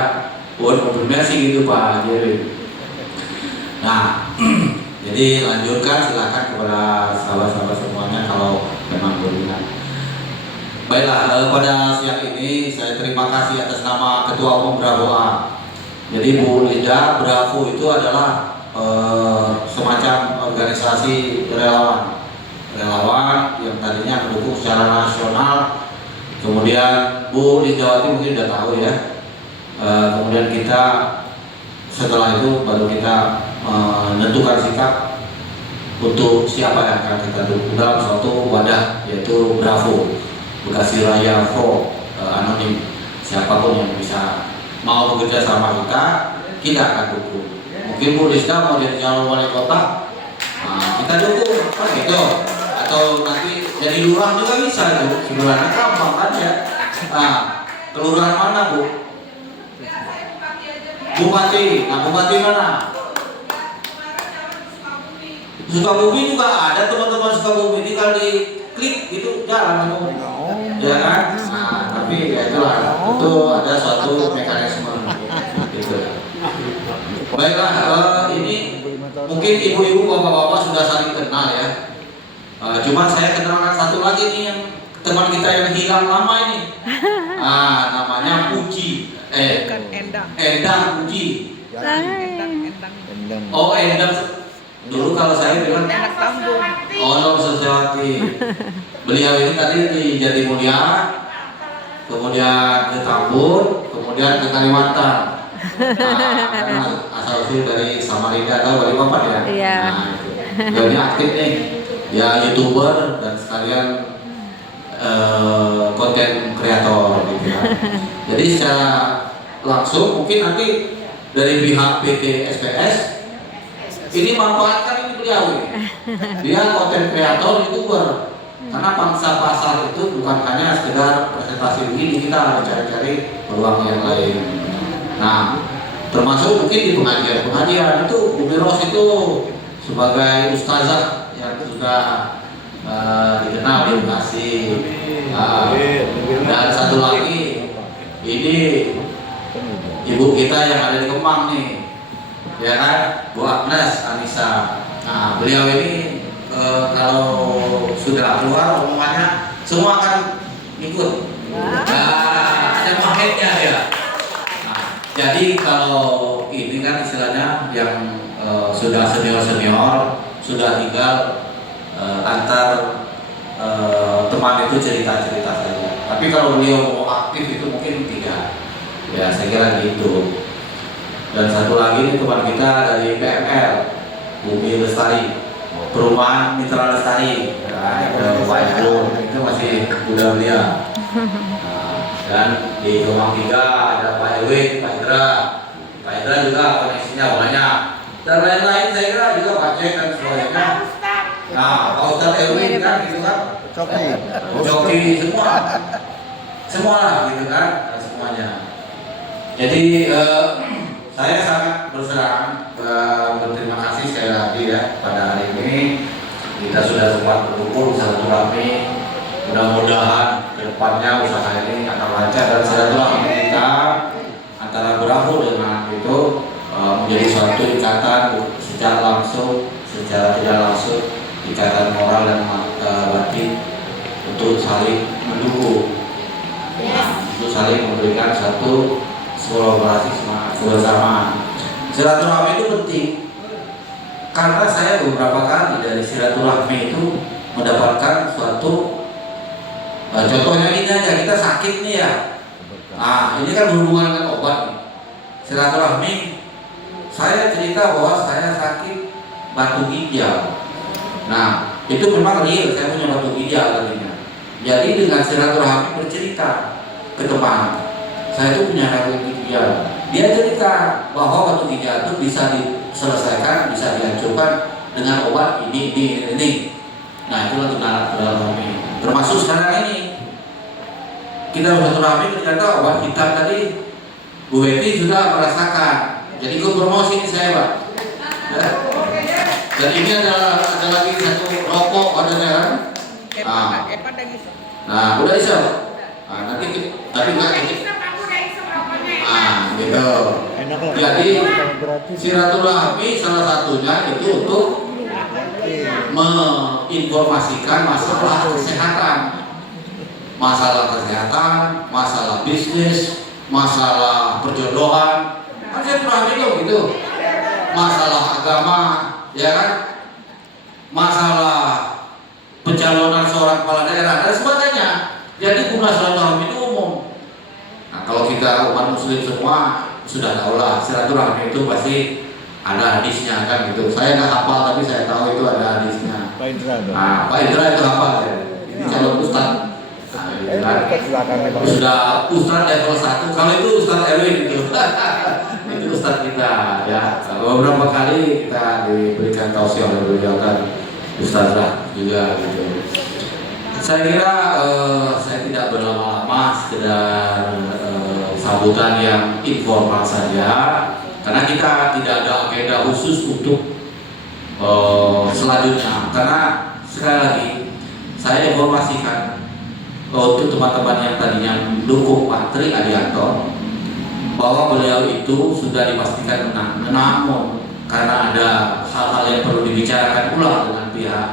mobil Mercy gitu Pak Jerry. Nah, jadi lanjutkan, silakan kepada sahabat-sahabat semuanya kalau memang berminat. Baiklah, pada siang ini saya terima kasih atas nama Ketua Umum Bravo A. Jadi Bu Linda, Bravo itu adalah semacam organisasi relawan yang tadinya mendukung secara nasional. Kemudian Bu Lindawati mungkin sudah tahu ya. Kemudian kita setelah itu baru kita menentukan sikap untuk siapa yang akan kita dukung dalam suatu wadah, yaitu Bravo Bekasi Raya Pro anonim. Siapapun yang bisa mau bekerja sama kita akan dukung. Mungkin Bu Rizka mau jadi calon wali kota, kita dukung, kan gitu. Atau nanti jadi lurah juga bisa tuh, sebenarnya gampang kan ya. Kelurahan mana Bu? Bupati. Nah, Bupati mana? Sukabumi juga ada teman-teman Sukabumi, tinggal di klik itu jalan itu, ya kan? Nah, tapi ya itulah, itu ada suatu mekanisme gitu. Baiklah, ini mungkin ibu-ibu, bapak-bapak sudah saling kenal ya. Cuman saya kenalkan satu lagi nih yang teman kita yang hilang lama ini. Namanya Puji. Endang Puji. Oh, Endang. Dulu kalau saya bilang Nom Sejati. Beliau ini tadi di Jatimulia, kemudian ke Tambun, kemudian ke Kalimantan. Karena asal usul dari Samarinda atau Balikpapan ya. Iya. Nah, itu. Beliau aktif nih, ya YouTuber dan sekalian konten kreator gitu ya. Jadi secara langsung mungkin nanti dari pihak PT SPS ini manfaatkan ini beliau ini. Dia konten kreator, YouTuber. Karena pangsa pasar itu bukan hanya sekedar presentasi begini, kita harus cari-cari peluang yang lain. Nah, termasuk mungkin di pengajian itu Bu Miros itu sebagai ustazah yang sudah dikenal di Bekasi. Dan satu lagi ini ibu kita yang ada di Kemang nih, ya kan, Bu Agnes Anissa. Nah, beliau ini kalau sudah keluar omongannya semua akan ikut. Ada magnetnya ya. Nah, jadi kalau ini kan istilahnya yang sudah senior sudah tinggal antar teman itu cerita-cerita saja. Tapi kalau beliau mau aktif itu mungkin tidak. Ya, saya kira gitu. Dan satu lagi ini teman kita dari PML, Bumi Lestari. perumahan Mitra Lestari, Pak Ibu itu masih muda belia. Dan di ruang 3 ada Pak Ewin, Pak Indra. Pak Indra juga koneksinya banyak. Dan lain-lain saya kira juga Pak Cek dan sebagainya. Nah, Pak Ustadz Ewin kan gitu kan. Joki semua lah gitu kan, semuanya. Jadi saya sangat berterima kasih sekali lagi ya pada hari ini kita sudah sempat berkumpul silaturahmi. Mudah-mudahan kedepannya usaha ini akan lancar dan silaturahmi kita antara Bravo dengan itu menjadi suatu ikatan secara langsung, secara tidak langsung, ikatan moral dan batin untuk saling mendukung, untuk saling memberikan satu kolaborasi kebersamaan. Silaturahmi itu penting karena saya beberapa kali dari silaturahmi itu mendapatkan suatu contohnya ini aja, kita sakit nih ya. Nah, ini kan berhubungan dengan obat nih. Silaturahmi, saya cerita bahwa saya sakit batu ginjal. Nah, itu memang real, saya punya batu ginjal tadinya. Jadi dengan silaturahmi bercerita ke teman, saya itu punya batu ginjal. Dia cerita bahwa batu ginjal itu bisa diselesaikan, bisa dihancurkan dengan obat ini. Nah, itulah silaturahmi. Termasuk sekarang ini kita bersilaturahmi ternyata obat hitam tadi Bu Betty sudah merasakan. Jadi ikut promosi ini saya Pak. Ya. Dan ini ada lagi satu rokok ada kan? Nah, udah bisa. Nah, nanti tapi nggak gitu. Gitu. Jadi silaturahmi salah satunya itu untuk menginformasikan masalah kesehatan, masalah bisnis, masalah perjodohan, silaturahmi itu gitu, masalah agama, ya kan, masalah pencalonan seorang kepala daerah dan sebagainya. Jadi guna silaturahmi itu umum. Nah, kalau kita umat muslim semua sudah tahu lah silaturahmi itu pasti ada hadisnya kan gitu. Saya nggak hafal tapi saya tahu itu ada hadisnya. Pak Indra itu hafal ya. Ini calon ustad. Sudah ustad level 1. Kalau itu Ustadz Erwin gitu. Itu ustad kita ya. Beberapa kali kita diberikan tausiah oleh beliau kan ustadzah juga gitu. Saya kira saya tidak berlama-lama, sekedar sambutan yang informal saja. Karena kita tidak ada agenda khusus untuk selanjutnya. Karena sekali lagi saya informasikan untuk teman-teman yang tadinya mendukung Pak Tri Adianto bahwa beliau itu sudah dipastikan menang. Namun karena ada hal-hal yang perlu dibicarakan ulang dengan pihak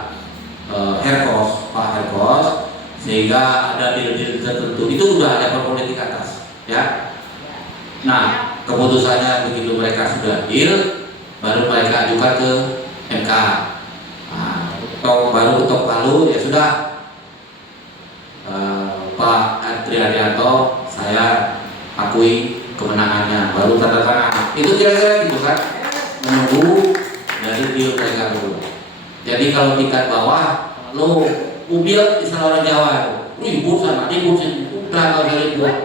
Herkos, Pak Herkos, sehingga ada deal-deal tertentu. Itu sudah ada politik atas, ya. Nah, keputusannya begitu mereka sudah deal, baru mereka ajukan ke MK. Nah, baru ketok palu ya sudah, Pak Triadianto saya akui kemenangannya, baru tanda tangan. Itu kira-kira gitu kan, menunggu dari deal mereka dulu. Jadi kalau tingkat bawah, lo mobil istilah orang Jawa, ribut sana, ribut sini, udah nggak usah ribut.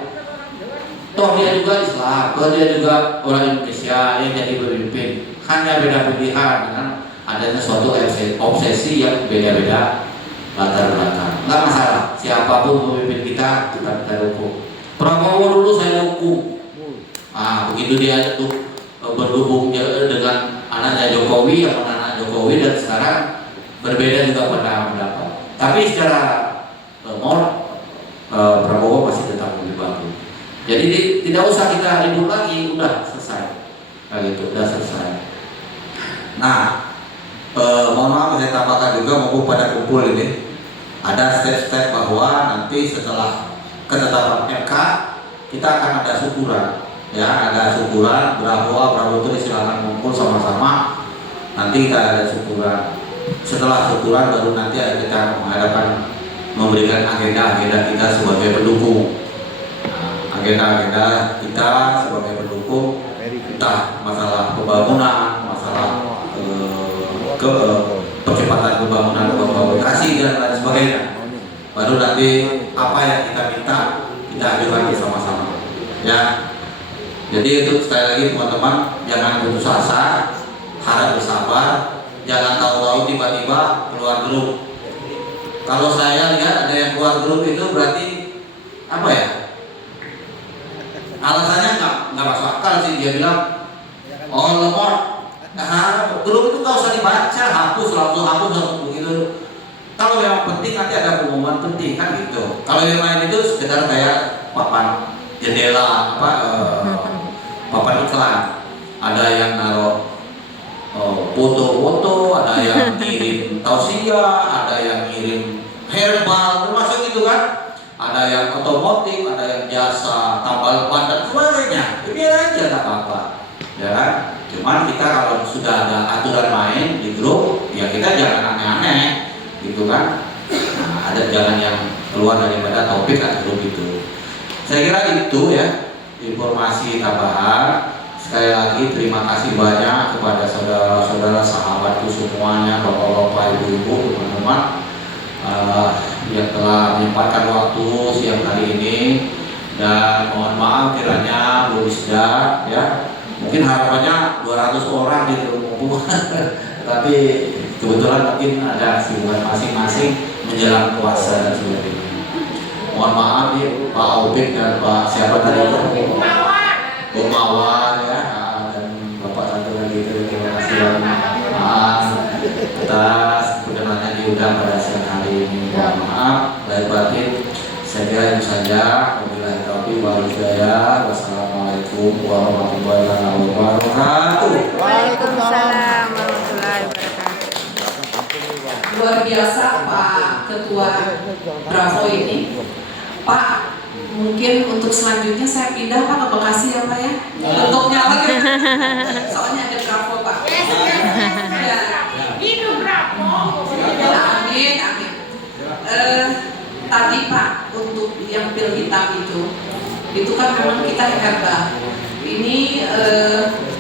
Toh dia juga Islam, toh dia juga orang Indonesia yang jadi pemimpin. Hanya beda pilihan dengan adanya suatu obsesi yang beda-beda latar belakang. Nggak masalah, siapapun pemimpin kita dukung. Prabowo dulu saya dukung. Nah, begitu dia berhubung dengan anaknya Jokowi, anak Jokowi dan sekarang berbeda juga pendapat. Tapi secara Prabowo masih tetap lebih bagus. Jadi tidak usah kita ribut lagi, udah selesai. Kayak gitu, udah selesai. Nah, mohon maaf saya tambahkan juga mumpung pada kumpul ini ada step-step bahwa nanti setelah ketetapan MK kita akan ada syukuran, ya ada syukuran. Bravo itu silakan kumpul sama-sama. Nanti kita ada syukuran. Setelah syukuran baru nanti kita menghadapkan memberikan agenda-agenda kita sebagai pendukung. Agenda-agenda kita sebagai pendukung, entah masalah pembangunan, masalah percepatan pembangunan Bekasi dan lain sebagainya. Baru nanti apa yang kita minta kita ajukan bersama-sama. Ya. Jadi itu sekali lagi teman-teman, jangan putus asa, harap bersabar, jangan tahu-tahu tiba-tiba keluar grup. Kalau saya lihat ada yang keluar grup itu berarti apa ya? Alasannya nggak masuk akal sih. Dia bilang, oh lemot, grup itu nggak usah dibaca, hapus langsung begitu. Kalau memang penting nanti ada pengumuman penting kan gitu. Kalau yang lain itu sekedar kayak papan jendela papan iklan. Ada yang naruh foto-foto, ada yang ngirim tausiah, ada yang ngirim herbal, termasuk itu kan. Ada yang otomotif, ada yang jasa tambal ban dan sebagainya. Biar aja tak apa-apa, ya kan? Cuman kita kalau sudah ada aturan main di grup, ya kita jangan aneh-aneh, gitu kan? Nah, ada jangan yang keluar daripada topik atau grup itu. Saya kira itu ya informasi tambahan. Sekali lagi terima kasih banyak kepada saudara-saudara sahabatku semuanya, bapak-bapak, ibu-ibu, teman-teman yang telah menyempatkan waktu siang hari ini. Dan mohon maaf kiranya belum sudah ya. Mungkin harapannya 200 orang di rumah, tapi kebetulan mungkin ada kesibukan masing-masing menjelang puasa dan sebagainya. Mohon maaf ya Pak Opik dan Pak siapa tadi itu? Bu Mawar ya, dan Bapak satu lagi itu terima kasih banyak atas perkenannya diundang pada siang hari ini. Mohon maaf lahir batin. Saya kira itu saja. Wabillahi taufiq wal hidayah. Wassalamualaikum warahmatullahi wabarakatuh. Waalaikumsalam warahmatullahi wabarakatuh. Luar biasa Pak Ketua Bravo ini. Pak, mungkin untuk selanjutnya saya pindah Pak ke Bekasi ya Pak ya. Bentuknya lagi. Soalnya ada Bravo Pak. Ya. Hidup Bravo. Amin, amin. Tadi Pak, untuk yang pil hitam itu kan memang kita hebat. Ini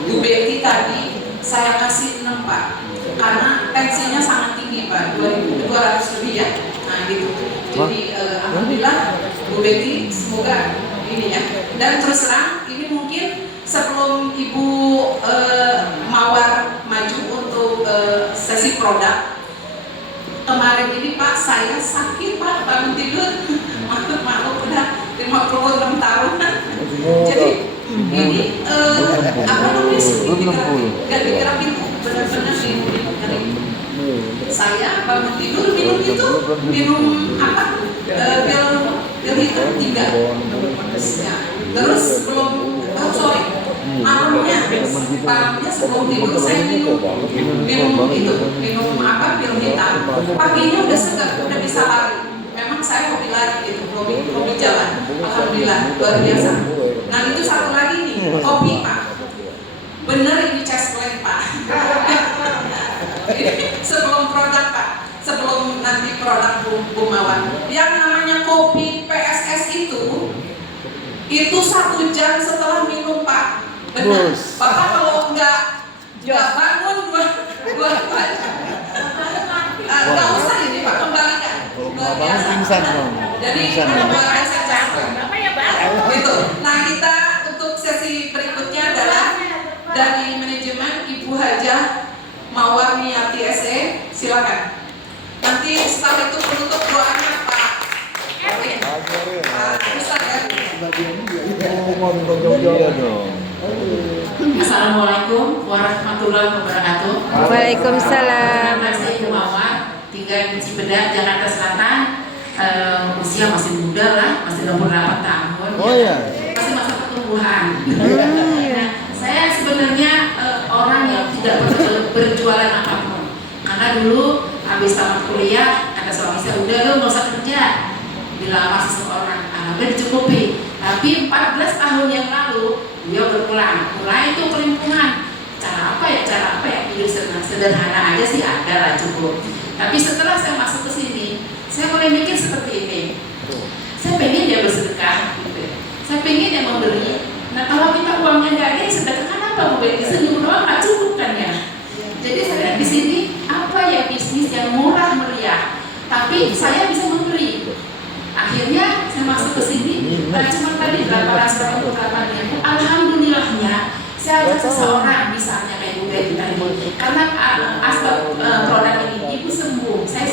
Bu Betty tadi saya kasih 6 Pak, karena tensinya sangat tinggi Pak, 2.200 lebih ya. Nah gitu. Jadi alhamdulillah Bu Betty semoga ini ya. Dan terus terang ini mungkin sebelum Ibu Mawar maju untuk sesi produk. Kemarin ini Pak saya sakit Pak, bangun tidur maklum udah 56 tahun. Jadi ini apa namanya gak digerakin benar-benar kering. Saya bangun tidur minum apa pil hitam 3 ya. Terus belum malamnya sebelum tidur saya minum apa pil hitam. Paginya udah segar, udah bisa lari. Memang saya hobi lari gitu, hobi jalan. Alhamdulillah luar biasa. Nah itu satu lagi nih, kopi Pak. Bener ini chest plan Pak. Sebelum produk Pak, sebelum nanti produk Bu Mawar. Yang namanya kopi PSS itu 1 jam setelah minum Pak. Benar. Bapak kalau nggak bangun dua nggak usah ini Pak, kembalikan. Luar biasa. Jadi luar biasa. Gitu. Nah kita untuk sesi berikutnya adalah dari manajemen Ibu Hajah Mawar Miyati SE, silakan. Nanti setelah itu penutup doanya Pak. Ustaz ya. Assalamualaikum warahmatullahi wabarakatuh. Waalaikumsalam. Saya Ibu Mawar, tinggal di Cibedak, Jakarta Selatan. Usia masih muda lah, masih 28 tahun. Oh ya. Masih masa pertumbuhan. Nah, saya sebenarnya orang yang tidak berjualan apapun. Karena dulu habis tamat kuliah, kata suami saya, udah lu nggak usah kerja. Dilamar seseorang, alhamdulillah dicukupi. Tapi 14 tahun yang lalu beliau berpulang, mulai itu kelimpungan. Cara apa ya hidup sederhana aja sih ada lah cukup. Tapi setelah saya masuk ke sini, saya mulai mikir seperti ini. Saya pengen dia bersedekah, gitu. Saya pengen dia memberi. Nah kalau kita uangnya nggak ada, sedekahkan apa? Mau beli senyum doang nggak cukup kan ya. Jadi saya lihat di sini apa ya bisnis tapi saya bisa memberi. Akhirnya saya masuk ke sini, cuma tadi berapa aspek ungkapannya. Alhamdulillahnya saya ada seseorang misalnya kayak Bu Betty tadi, karena aspek produk ini ibu sembuh, saya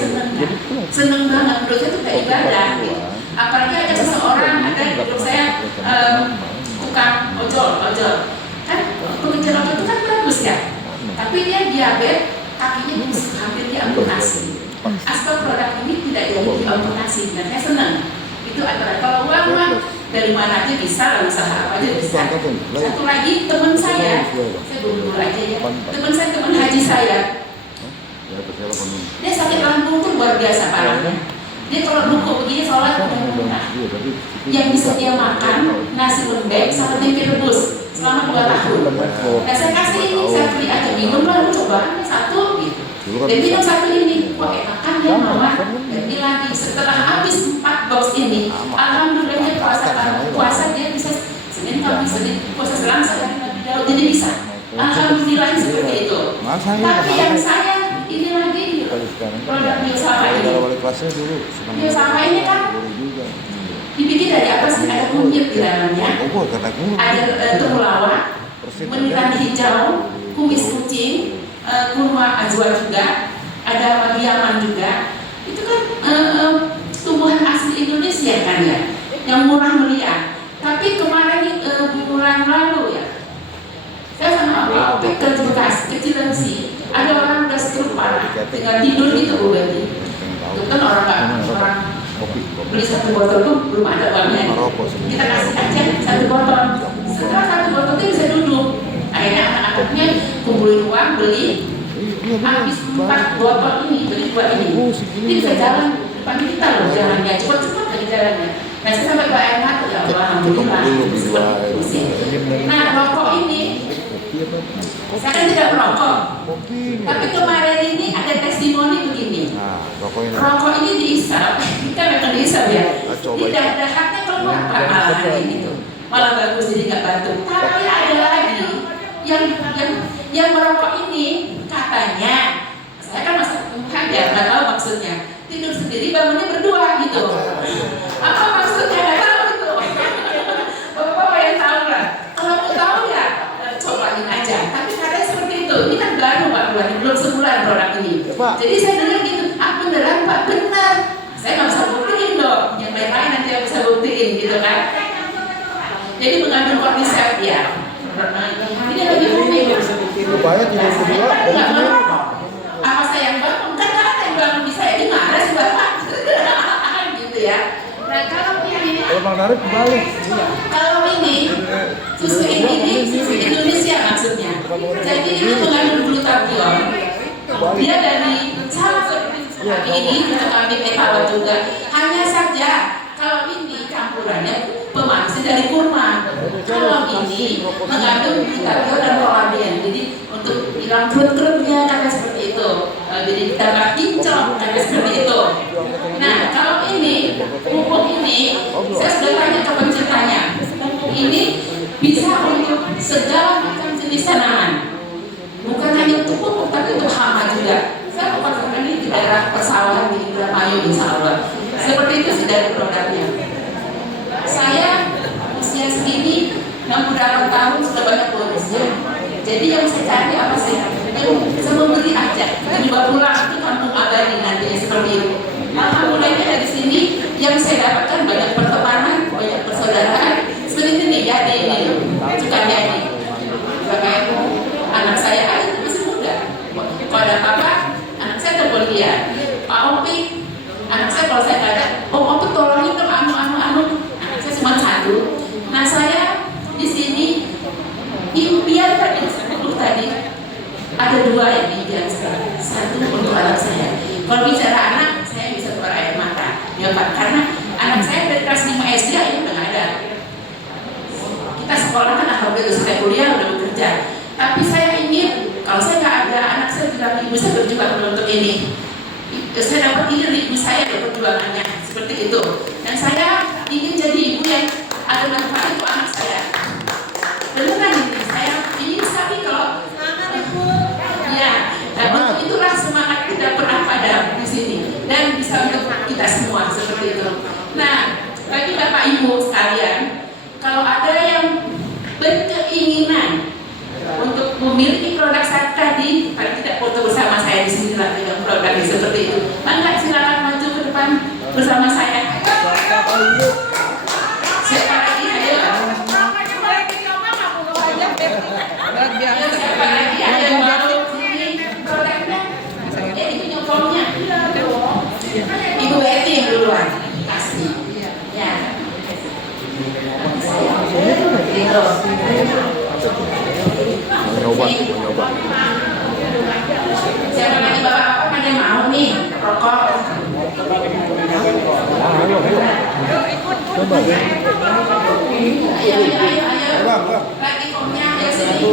seneng banget, menurut saya itu kayak ibadah gitu. Apalagi ada seseorang, ada di grup saya tukang ojol kan, pengejar ojol itu kan bagus ya, tapi dia diabetes, kakinya hampir diamputasi. Aspek produk ini tidak jadi diamputasi dan saya senang. Itu antara kalau uang dari mana aja bisa, usaha apa aja bisa. Satu lagi teman saya belum aja ya. Teman haji saya, dia sakit lambung tuh luar biasa parahnya. Dia kalau rukuk begini sholat udah muntah. Yang bisa dia makan nasi lembek sama tempe rebus selama 2 tahun. Nah saya kasih ini, saya beli aja minum lah, coba satu gitu. Dan minum satu ini, wah enakan ya mama. Dan ini lagi setelah habis 4 box ini, alhamdulillahnya puasa dia bisa Senin Kamis puasa Selasa lebih jauh, jadi bisa. Alhamdulillah seperti itu. Tapi yang saya ini lagi produk Biosama ini. Biosama ini kan dibikin dari apa sih? Ada kunyit di dalamnya, ada temulawak, meniran hijau, kumis kucing, kurma ajwa juga, ada magiaman juga. Itu kan tumbuhan asli Indonesia kan ya, yang murah meriah. Tapi kemarin bulan lalu ya, saya sama Pak Opik ke Bekas kecilan sih, ada orang udah stroke parah, tinggal tidur gitu Bu Betty. Itu kan orang beli 1 botol tuh belum ada uangnya. Kita kasih aja 1 botol. Setelah 1 botol itu bisa duduk. Akhirnya anak-anaknya kumpulin uang beli. Habis 4 botol ini, beli 2 ini. Ini bisa jalan depan kita loh jalannya, cepat-cepat aja jalannya. Nah saya sampai ke air mata ya Allah, alhamdulillah. Nah rokok ini, saya kan tidak merokok. Tapi kemarin ini ada testimoni begini. Rokok ini diisap, kita memang diisap ya. Tidak dahaknya keluar malah hari ini tuh. Malah bagus jadi nggak batuk. Tapi ada lagi yang merokok ini katanya, saya kan masih kaget, nggak tahu maksudnya. Tidur sendiri bangunnya berdua gitu. Apa maksudnya nggak tahu gitu. Bapak yang tahu lah. Kalau mau tahu ya cobain aja. Tapi katanya seperti itu. Ini kan baru Pak bulan, belum sebulan produk ini. Jadi saya dengar gitu, beneran Pak, benar. Saya nggak bisa buktiin dong. Yang lain-lain nanti yang bisa buktiin gitu kan. Jadi mengambil kondisi ya. Ini lagi booming. Apa saya yang bangun? Kan ada yang bangun di saya. Gimana sih Bapak? Gitu ya. Nah kalau ini susu ini susu Indonesia maksudnya. Jadi ini mengandung glutathione. Dia dari salah seperti kami ini untuk kami etalon juga. Hanya saja kalau ini campurannya pemanisnya dari kurma. Kalau ini mengandung glutathione dan prolabian. Jadi untuk hilang kerut-kerutnya karena seperti itu. Jadi tambah kinclong karena seperti itu. Nah kalau ini pupuk ini, saya sudah tanya ke penciptanya. Pupuk ini bisa untuk segala macam jenis tanaman. Bukan hanya untuk pupuk, tapi untuk hama juga. Saya pasarkan ini di daerah persawahan di Indramayu insya Allah. Seperti itu sih dari produknya. Saya usia segini 68 tahun sudah banyak bonusnya. Jadi yang saya cari apa sih? Yang bisa memberi aja. Dibawa pulang ke kampung abadi nanti seperti itu. Alhamdulillahnya dari sini yang saya dapatkan banyak pertemanan, banyak persaudaraan. Seperti ini ya di ini, cukanya ini. Bahkan anak saya itu masih muda. Kalau ada apa-apa, anak saya terkuliah. Pak Opik, anak saya kalau saya ada, Opik tolongin dong anu. Anak saya cuma 1. Nah saya di sini impian tadi ada 2 yang diimpian saya. 1 untuk anak saya. Kalau bicara anak, saya bisa keluar air mata. Ya Pak, karena anak saya dari kelas 5 SD ini udah nggak ada. Kita sekolah kan alhamdulillah sudah kuliah, udah bekerja. Tapi saya ingin kalau saya nggak ada, anak saya bilang ibu saya berjuang untuk ini. Saya dapat ini ibu saya ada perjuangannya seperti itu. Dan saya ingin jadi ibu yang ada manfaat untuk anak saya. Beneran ini, saya ingin sekali kalau ya, untuk itulah semangat kita pernah pada di sini dan bisa untuk seperti itu. Nah, bagi Bapak Ibu sekalian, kalau ada yang berkeinginan untuk memiliki produk saat tadi, paling tidak foto bersama saya di sini lah dengan produk yang seperti itu. Mangga silakan maju ke depan bersama saya. Siapa lagi? Ayo. Siapa lagi? Ada yang mau ini produknya? Itu nyokongnya. Ibu Eti yang duluan. Kasih. Ya. Mencoba. Siapa lagi bapak-bapak pada mau nih rokok? Coba deh. Ayo. Lagi komnya ayo sini.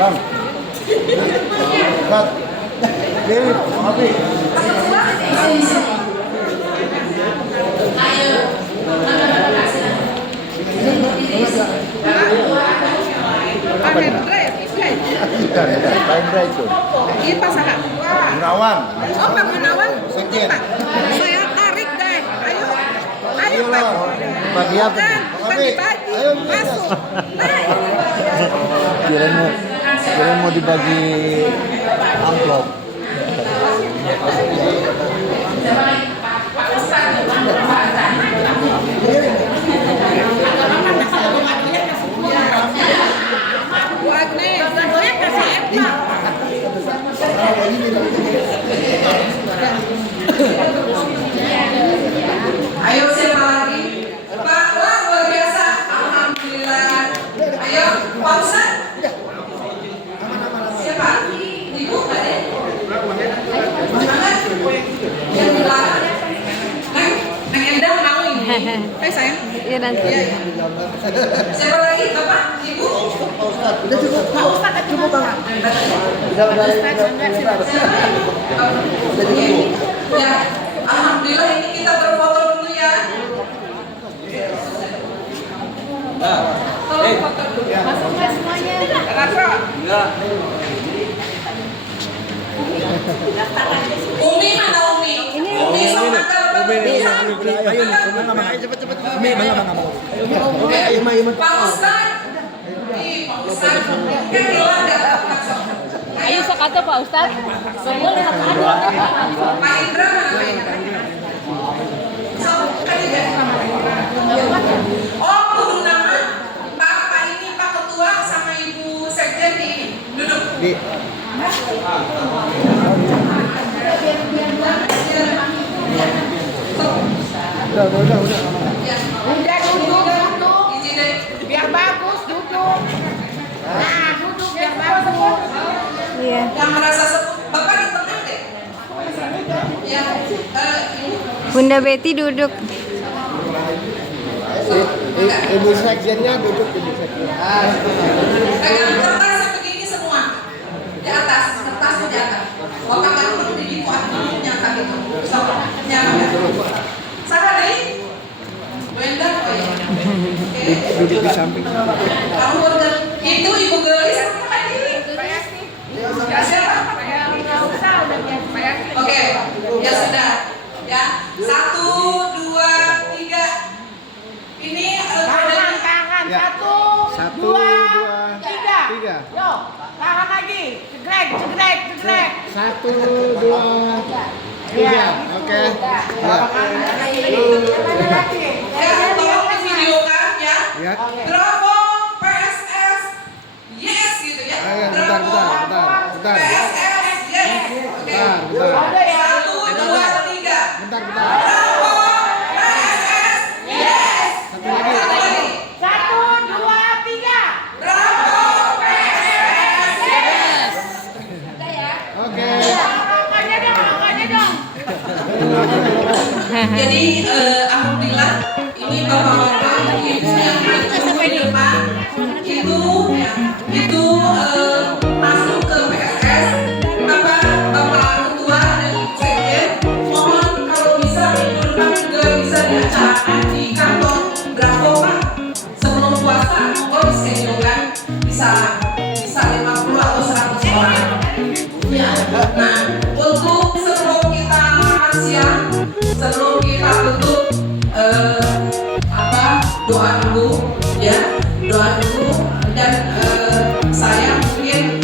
Bang. Kat. Dewi, Abi. Ayo. Bukan, Pak itu. Ini pasangan. Gunawan. Oh, Pak Gunawan. Sekjen. Saya tarik deh. Ayo. Ayo, Ayo Pak. lah. Bagi apa? Kan, bagi-bagi. Ayo, Masuk. Naik. Kirain mau dibagi amplop. Pak Ustadz, Pak Bu Agnes. Saya kasih Emma. Ayo siapa lagi? Pak Lang luar biasa. Alhamdulillah. Ayo Pak Ustadz. Siapa? Ibu nggak deh? Semangat. Yang di belakang. Neng Endang mau ini. Sayang. Iya nanti. Siapa lagi? Bapak? Ibu? Udah cukup. Pak Ustadz cukup Bang. Ya, alhamdulillah ini kita berfoto dulu ya. Tolong foto dulu. Masuk semuanya. Umi mana Umi? Umi sama kakak cepet. Pak Ustadz. Pak Ustadz. Kan hilang ya. Ayo sok atau Pak Ustadz. Semua lihat ada. Pak Indra mana Pak Indra? Oh, kudu nama Pak ini Pak Ketua sama Ibu Sekjen di duduk. Udah duduk. Izin deh. Biar bagus duduk. Nah, duduk biar bagus. Iya. Yang merasa sepuh, Bapak di tengah deh. Ya, Bunda Betty duduk. Ibu sekjennya duduk Ibu sekjen. pegang kertas yang begini semua. Di atas, kertasnya di atas. Kalau kakak perlu di kuat, nyangka gitu. Stop, nyangka. Sarah deh. Wenda, oh ya. Oke. Duduk di samping. Kamu bener. Itu Ibu Gelis sama tadi. Ya siapa? Oke, ya sudah. Ya, 1, 2, 3. Ini tangan. Ya. 1, 2, 3. Yo, tahan lagi. Cegrek. 1, 2, 3. Oke. tolong divideokan ya. Ya. Bravo PSS. Yes gitu ya. Ayo, Bravo bentar. PSS. Yes. Oke. Bentar. 1, 2, 3. Bentar. Bravo PSS. Yes. Satu lagi. Satu lagi. 1, 2, 3. Bravo PSS. Yes. Oke. Angkatnya dong. Jadi alhamdulillah ini bapak-bapak ibu yang maju di depan itu masuk ke PSS. Bapak ketua dan sekjen mohon kalau bisa minggu depan juga bisa diacarakan di kantor Bravo Pak sebelum puasa monggo dischedule-kan bisa 50 atau 100 orang. Ya. Nah Nah, untuk sebelum kita makan siang, sebelum kita tutup doa dulu ya, doa dulu dan saya mungkin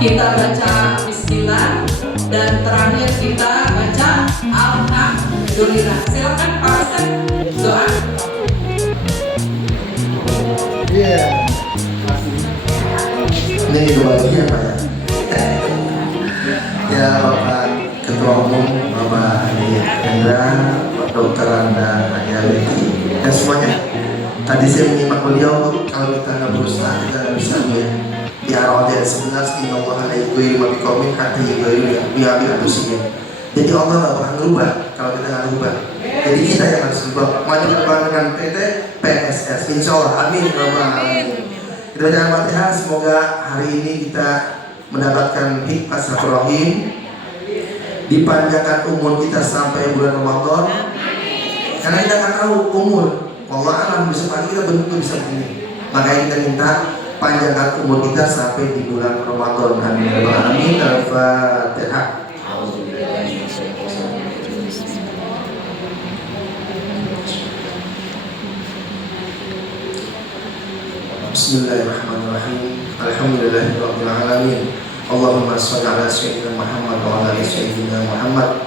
kita baca Bismillah dan terakhir kita baca Alhamdulillah. Silakan Pak Ustaz doa. Ini doanya Pak ya. Ya Bapak Ketua Umum, Bapak Andi Hendra, Pak Dr. Anda, Aya Leki, dan semuanya. Tadi saya menyimak beliau, kalau kita nggak berusaha kita nggak bisa ya. Di awal dari 11 Inna Allah alaihi wa bikomin hati bihabi adusinya. Jadi Allah nggak bakal berubah kalau kita nggak berubah. Jadi kita yang harus berubah. Maju ke depan dengan PT PSS. Insya Allah, amin. Amin. Kita baca Al-Fatihah. Semoga hari ini kita mendapatkan hikmah silaturahim, dipanjangkan umur kita sampai bulan Ramadan. Karena kita nggak tahu umur. Allah alam besok pagi kita betul bisa begini. Makanya kita minta panjangkan umur kita sampai di bulan Ramadan. Amin. Amin. Al-Fatihah. Bismillahirrahmanirrahim. Alhamdulillahirabbil alamin. Allahumma shalli ala sayyidina Muhammad wa ala ali sayyidina Muhammad.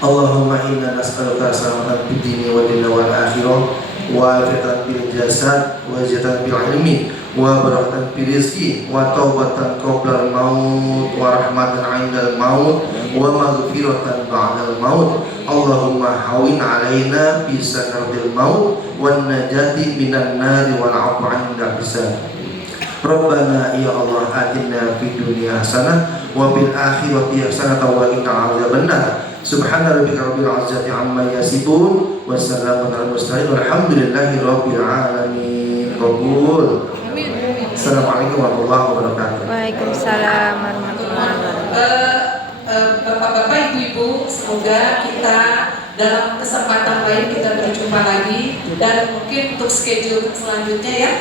Allahumma inna nas'aluka salamatan fid dini wa dunya wal akhirah wa afatan bil jasad wa ziyadatan bil ilmi wa barakatan fil rizqi wa taubatan qabla al maut wa rahmatan 'indal maut wa maghfiratan ba'dal maut. Allahumma hawin 'alaina bi sakaratil maut wan najati minan nari wal 'afwa 'inda hisab. Rabbana ya Allah atina fid dunya hasanah wa fil akhirati hasanah wa qina adzabannar. Subhana rabbika rabbil izzati amma yasifun wa salamun alal mursalin walhamdulillahi rabbil alamin. Qabul. Assalamualaikum warahmatullahi wabarakatuh. Waalaikumsalam warahmatullahi wabarakatuh. Bapak-bapak, ibu-ibu, semoga kita dalam kesempatan lain kita berjumpa lagi, dan mungkin untuk schedule selanjutnya ya,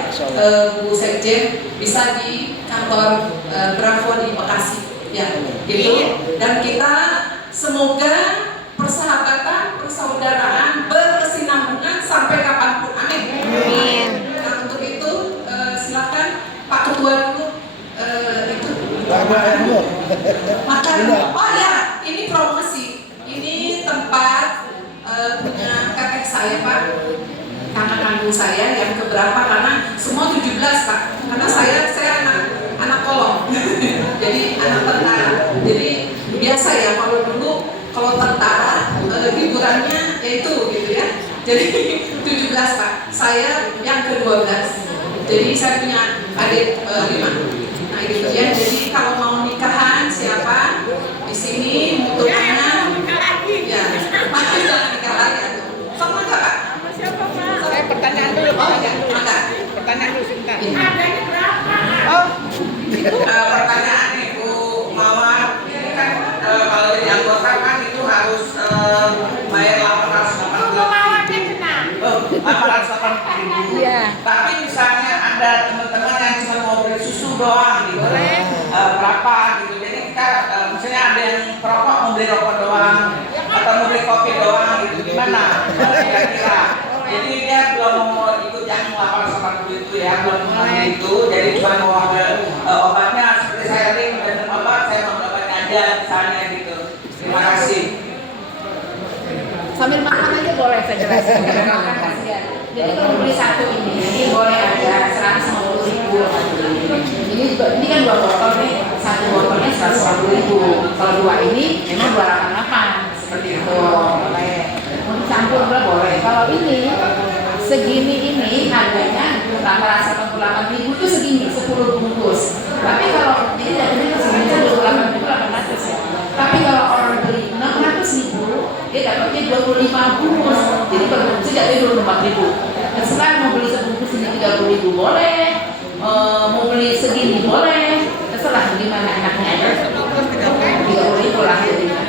Bu Sekjen bisa di kantor Bravo di Bekasi ya, gitu. Dan kita semoga persahabatan, persaudaraan, berkesinambungan sampai kapanpun. Amin. Amin. Nah, untuk itu silakan Pak Ketua dulu itu makan. Oh ya, ini promosi. Ini tempat punya kakek saya Pak, kakak kandung saya yang keberapa, karena semua 17 Pak. Karena saya anak kolong. Jadi anak tentara. Jadi biasa ya, kalau tentara hiburannya yaitu gitu ya. Jadi 17 Pak. Saya yang ke-12. Jadi saya punya adik 5. Nah gitu ya. Jadi kalau mau nikahan siapa di sini mutunya ya, jangan nikah lagi. Sama enggak Pak? Siapa Pak? Saya pertanyaan dulu. Oh ya, enggak. Pertanyaan dulu sebentar. Harganya berapa? Oh, pertanyaan Ibu Mawar, ini kan kalau jadi anggota kan itu harus bayar 880.000. Iya. Tapi misalnya ada teman-teman yang cuma mau beli susu doang gitu, berapa gitu. Jadi kita misalnya ada yang perokok mau beli rokok doang atau mau beli kopi doang gitu, gimana kira-kira? Jadi dia belum mau ikut yang 880 itu ya, belum mengambil itu. Jadi cuma mau ambil obatnya, seperti saya tadi minum obat, saya mau obatnya aja misalnya gitu. Terima kasih. Sambil makan aja boleh saya jelasin. Makan kasihan. Jadi kalau beli satu ini boleh ada 150.000. Ini kan 2 botol nih, satu botolnya 150.000. Kalau 2 ini memang 288 seperti itu. Boleh. Mau campur boleh. Kalau ini segini ini harganya 888.000 itu segini 10 bungkus. Tapi kalau ini harganya segini 28.800 ya. Tapi kalau orang beli 600.000 dia dapatnya 25 bungkus. Jadi per bungkus jadi 24.000. Terserah mau beli sebungkus ini 30.000 boleh, mau beli segini boleh, terserah gimana enaknya aja. 30.000 lah jadinya.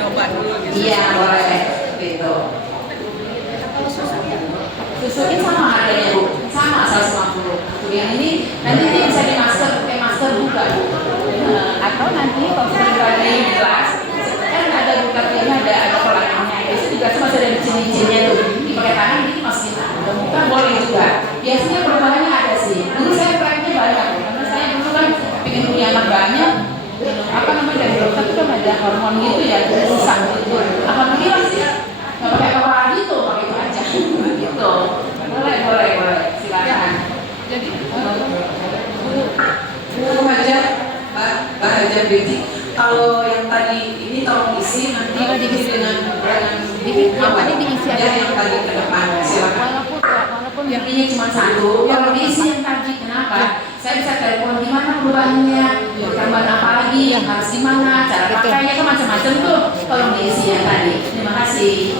Iya boleh gitu. Susu ini sama harganya Bu, sama 150. Yang ini nanti dia bisa di masker, pakai masker juga Bu. nanti kalau sudah di kelas kan ada bukatinya, ada kolamnya. Biasanya juga masih ada cini-cininya tuh. Dipakai tangan ini masukin ke muka boleh juga. Biasanya perubahannya ada sih. Dulu saya prakteknya banyak karena saya dulu kan pengen punya anak banyak. Apa namanya dari dokter itu kan ada hormon gitu ya, rusak gitu. Alhamdulillah sih nggak pakai apa-apa gitu, pakai itu aja gitu. Boleh, silakan. Jadi Bu Haja, Mbak Haja Betty, kalau yang tadi ini tolong isi nanti diisi dengan Yang tadi diisi aja yang tadi ke depan. Silakan. Walaupun yang ini cuma satu, kalau diisi yang tadi kenapa? Saya bisa telepon gimana perubahannya, tambahan apa lagi, yang harus gimana, cara pakainya kan macam-macam tuh. Tolong diisi yang tadi. Terima kasih.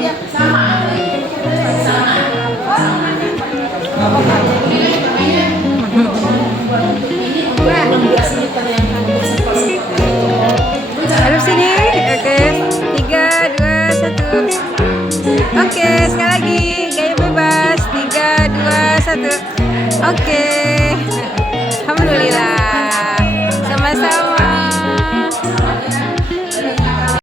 Ya, sama. Hadap sini. Oke. 3, 2, 1. Oke, sekali lagi. Gaya bebas. 3, 2, 1. Oke. Alhamdulillah.